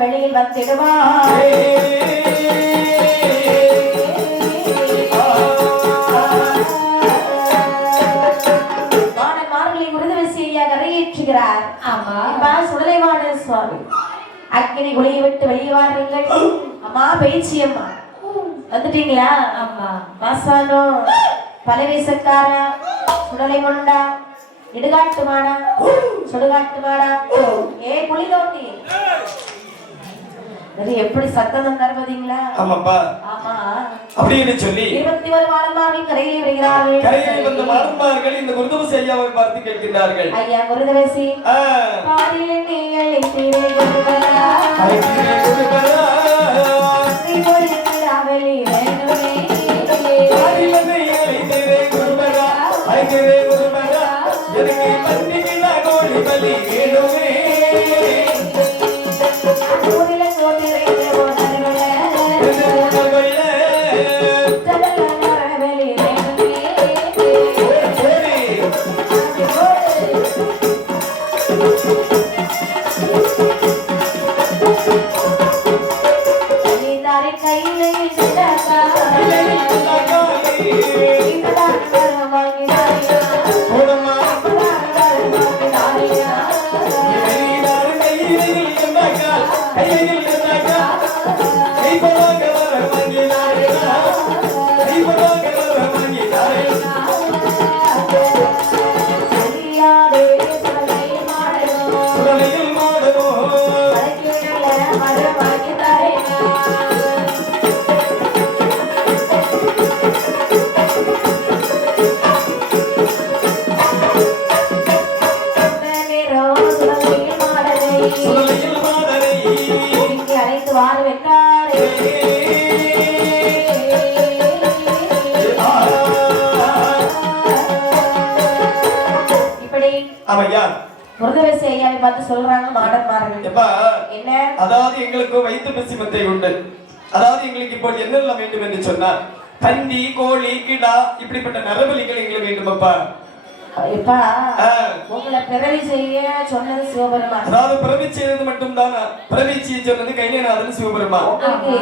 வெளியில் வந்திடுவார். மாணவர்களை உறுதிவசியாக கரையேற்றுகிறார். ஆமா. சுடலைவாண சுவாமி அக்கினி குளியை விட்டு வெளியே வாருங்கள். அம்மா பேச்சி அம்மா வந்துட்டீங்களா? ஆமா. மாசானோ பலவேசக்காரா, சுடலை கொண்டா, இடுகாட்டு மாடா, சுடுகாட்டு மாடா, ஏ குளி தோண்டி எப்படி சத்தம் தருவதீங்களா? ஆமாப்பா. ஆமா. அப்படின்னு சொல்லி 21 மாணவர்கள் கரையில் வருகிறார்கள். கரையில் வந்த மாணவர்கள் இந்த குருதவசி ஐயாவை பார்த்து கேட்கிறார்கள். ஐயா குருதவசி, பாரிலே நீங்கள் இத்திரே குருவரா, ஐத்திரே குருவரா, திபோலிக்கு ராவலி வேணுமே, பாரிலே நீங்கள் இத்திரே குருவரா, ஐத்திரே குருவரா, எனக்கு பன்னிவிழா கோடி பலி வேணுமே. ஆமையா முருகவேசி ஐயாவை பார்த்து சொல்றாங்க மாடன்மார்கள். எப்பா என்ன? அதாவது எங்களுக்கு வயிற்று பசி மத்தை உண்டு. அதாவது எங்களுக்கு இப்போ என்னெல்லாம் வேண்டும் என்று சொன்னார், பந்தி கோழி கிடா இப்படிப்பட்ட நரபலிகள் எங்களுக்கு வேண்டும் அப்பா. எப்பா உங்களை பிறவி செய்ய சொன்னது சிவபெருமான். அதாவது பிறவி செய்தது மட்டும் தான், பிறவி செய்ய சொன்னது கைலேநாதன் சிவபெருமான். உங்களுக்கு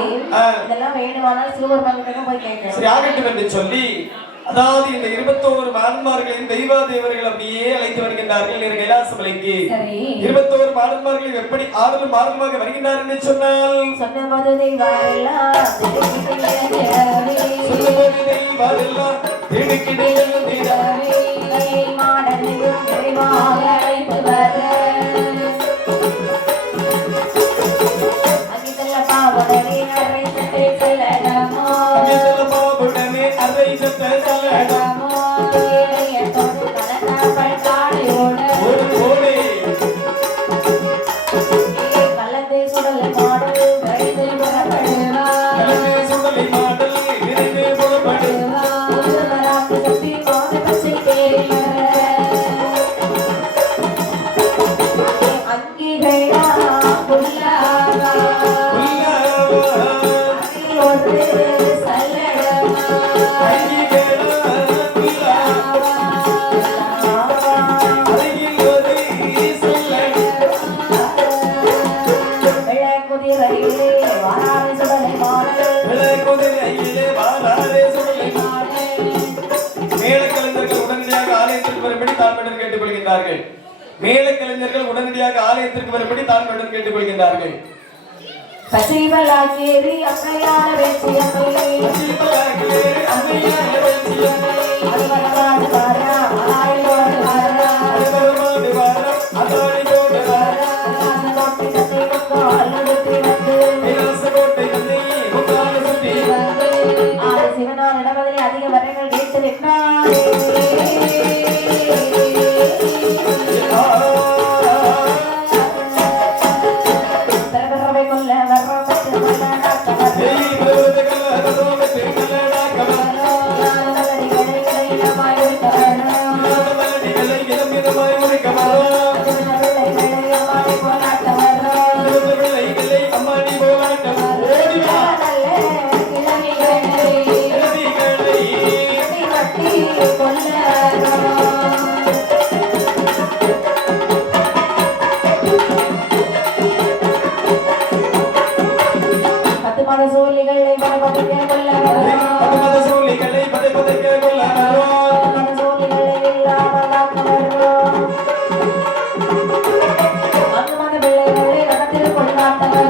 இதெல்லாம் வேணுமானால் சிவபெருமான் கிட்ட போய் கேட்க சரி ஆகட்டும் என்று சொல்லி, அதாவது இந்த 21 மாடன்மார்களின் தெய்வ தேவர்கள் அப்படியே அழைத்து வருகின்றார்கள் இந்த கைலாசமலைக்கு. 21 மாடன்மார்கள் எப்படி 6 மாடன்மாக வருகின்றார் என்று சொன்னால், சொன்னபோது தெய்வாரெல்லாம் மாடனும் தெய்வாக அழைத்து வர அகிதல்ல பாவனே அரைத்தே செல்லடமோ பாபுடமே அரைத்தே செல்லடமோ ஏயத்தோடு கலந்தாப்பல் காளையோட ஓடி கலந்தே சுடல மாடல் விரைந்து புறப்படுவா கலந்தே சுடலை மாடல் விரைந்து புறப்படுவா உருவராக்கு சக்தி கோண பச்சை தேரிவர அங்கிகளா புல்லாவா ஒரு சல்லடமா குதிரையிலே வாராது சுடலை மாடல் மேலக்கலைஞர்கள் உடனடியாக ஆலயத்திற்கு வரும்படி தாழ்மையுடன் கேட்டுக்கொள்கின்றார்கள். மேலக்கலைஞர்கள் உடனடியாக ஆலயத்திற்கு வரும்படி தாழ்மையுடன் கேட்டுக்கொள்கின்றார்கள். பச்சைவலாக்கேரி அம்மையான வேச்சியம்மை அது வரவாது வாரா ஆயோடு வாரா சிவனார் இடமதிலே அதிக வரங்கள் கேட்டு நின்றார். தரவை கொல்ல வர்றப்பட்டு சூழ்நிலை பதப்பதற்கே கொல்ல சூழ்நிலை பதப்பதற்கே கொல்ல சூழ்நிலை இல்லாமல் அந்தமான பிள்ளைகளை நடத்தில் கொண்டாட்டவர்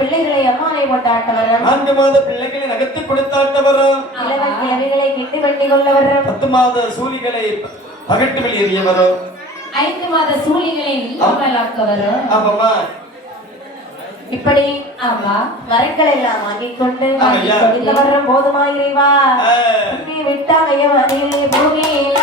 பிள்ளைகளை அம்மானை கொண்டாட்டவரும் 4 மாத பிள்ளைகளை நகர்த்தி கொடுத்தாட்டவரும் இளவன் கிழவிகளை கிட்டு வெட்டி கொள்ளவரும் 10 மாத சூலிகளை பகட்டு வெளியேறியவரும் 5 மாத சூலிகளை இல்லாமலாக்கவரும் ஆமாம்மா இப்படி ஆமா மரங்கள் எல்லாம் வாங்கிக் கொண்டு வரும் போதுமாயிரைவா பூமி விட்டாகையவனிலே பூமியில்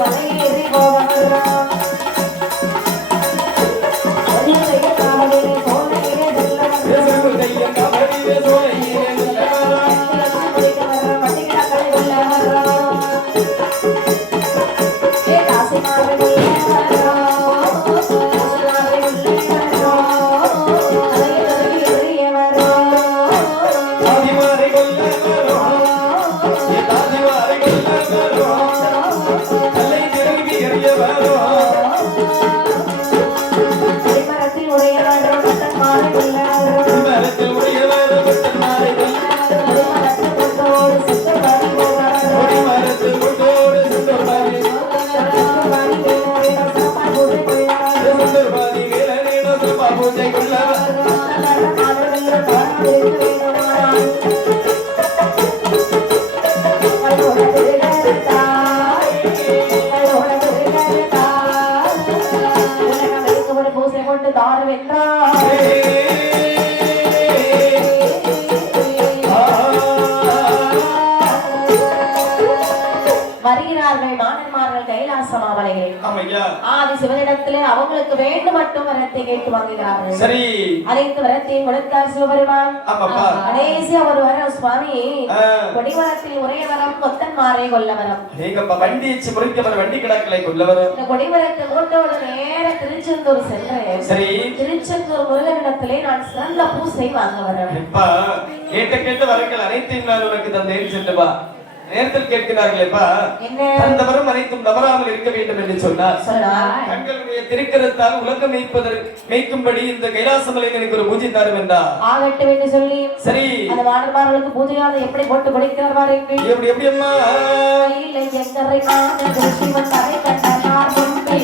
மலையேறி போவாராம் வருகிறார்கள் மாணன்மார்கள் கைலாசமாவலையில் ஆதி சிவனிடத்திலே அவங்களுக்கு வேண்டும் மட்டும் வரத்தை கேட்டு வாங்குகிறார்கள். சரி, அனைத்து வரத்தையும் கொடுத்தார் சிவபெருமான். கடைசியா ஒரு வரம் சுவாமி கொடிமரத்தில் ஒரே வரம் கொத்தன்மாரை கொல்ல வரம். வண்டி வச்சு முறிக்கவர் வண்டி கிடக்கலை கொல்ல வரம். இந்த கொடிமரத்தை மூட்டோடு நேர திருச்செந்தூர் சென்றேன். சரி, திருச்செந்தூர் முருகனிடத்திலே நான் சிறந்த பூசை வாங்க வரேன். கேட்ட வரங்கள் அனைத்தையும் நான் உனக்கு தந்தேன் சென்றுவா. நேரத்தில் கேட்கிறார்களேப்பா, தந்தவரும் அனைத்தும் தவறாமல் இருக்க வேண்டும் என்று சொன்னார். தங்களுடைய திருக்கரத்தால் உலகம் மேய்க்கும்படி இந்த கைலாசமலையில் எனக்கு ஒரு பூஜை தரும் என்றார். ஆகட்டும் என்று சொல்லி சரி, அந்த வானமார்களுக்கு பூஜையாவது எப்படி போட்டு கொடுக்கிறார் எப்படி எப்படி அம்மா இல்லை எங்கரை காண சிவன் தரை கண்டார் முன்பே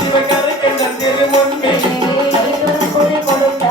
சிவகரை கண்ட திருமுன்பே பூஜை கொடுத்த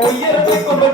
உயர்வை கொண்டு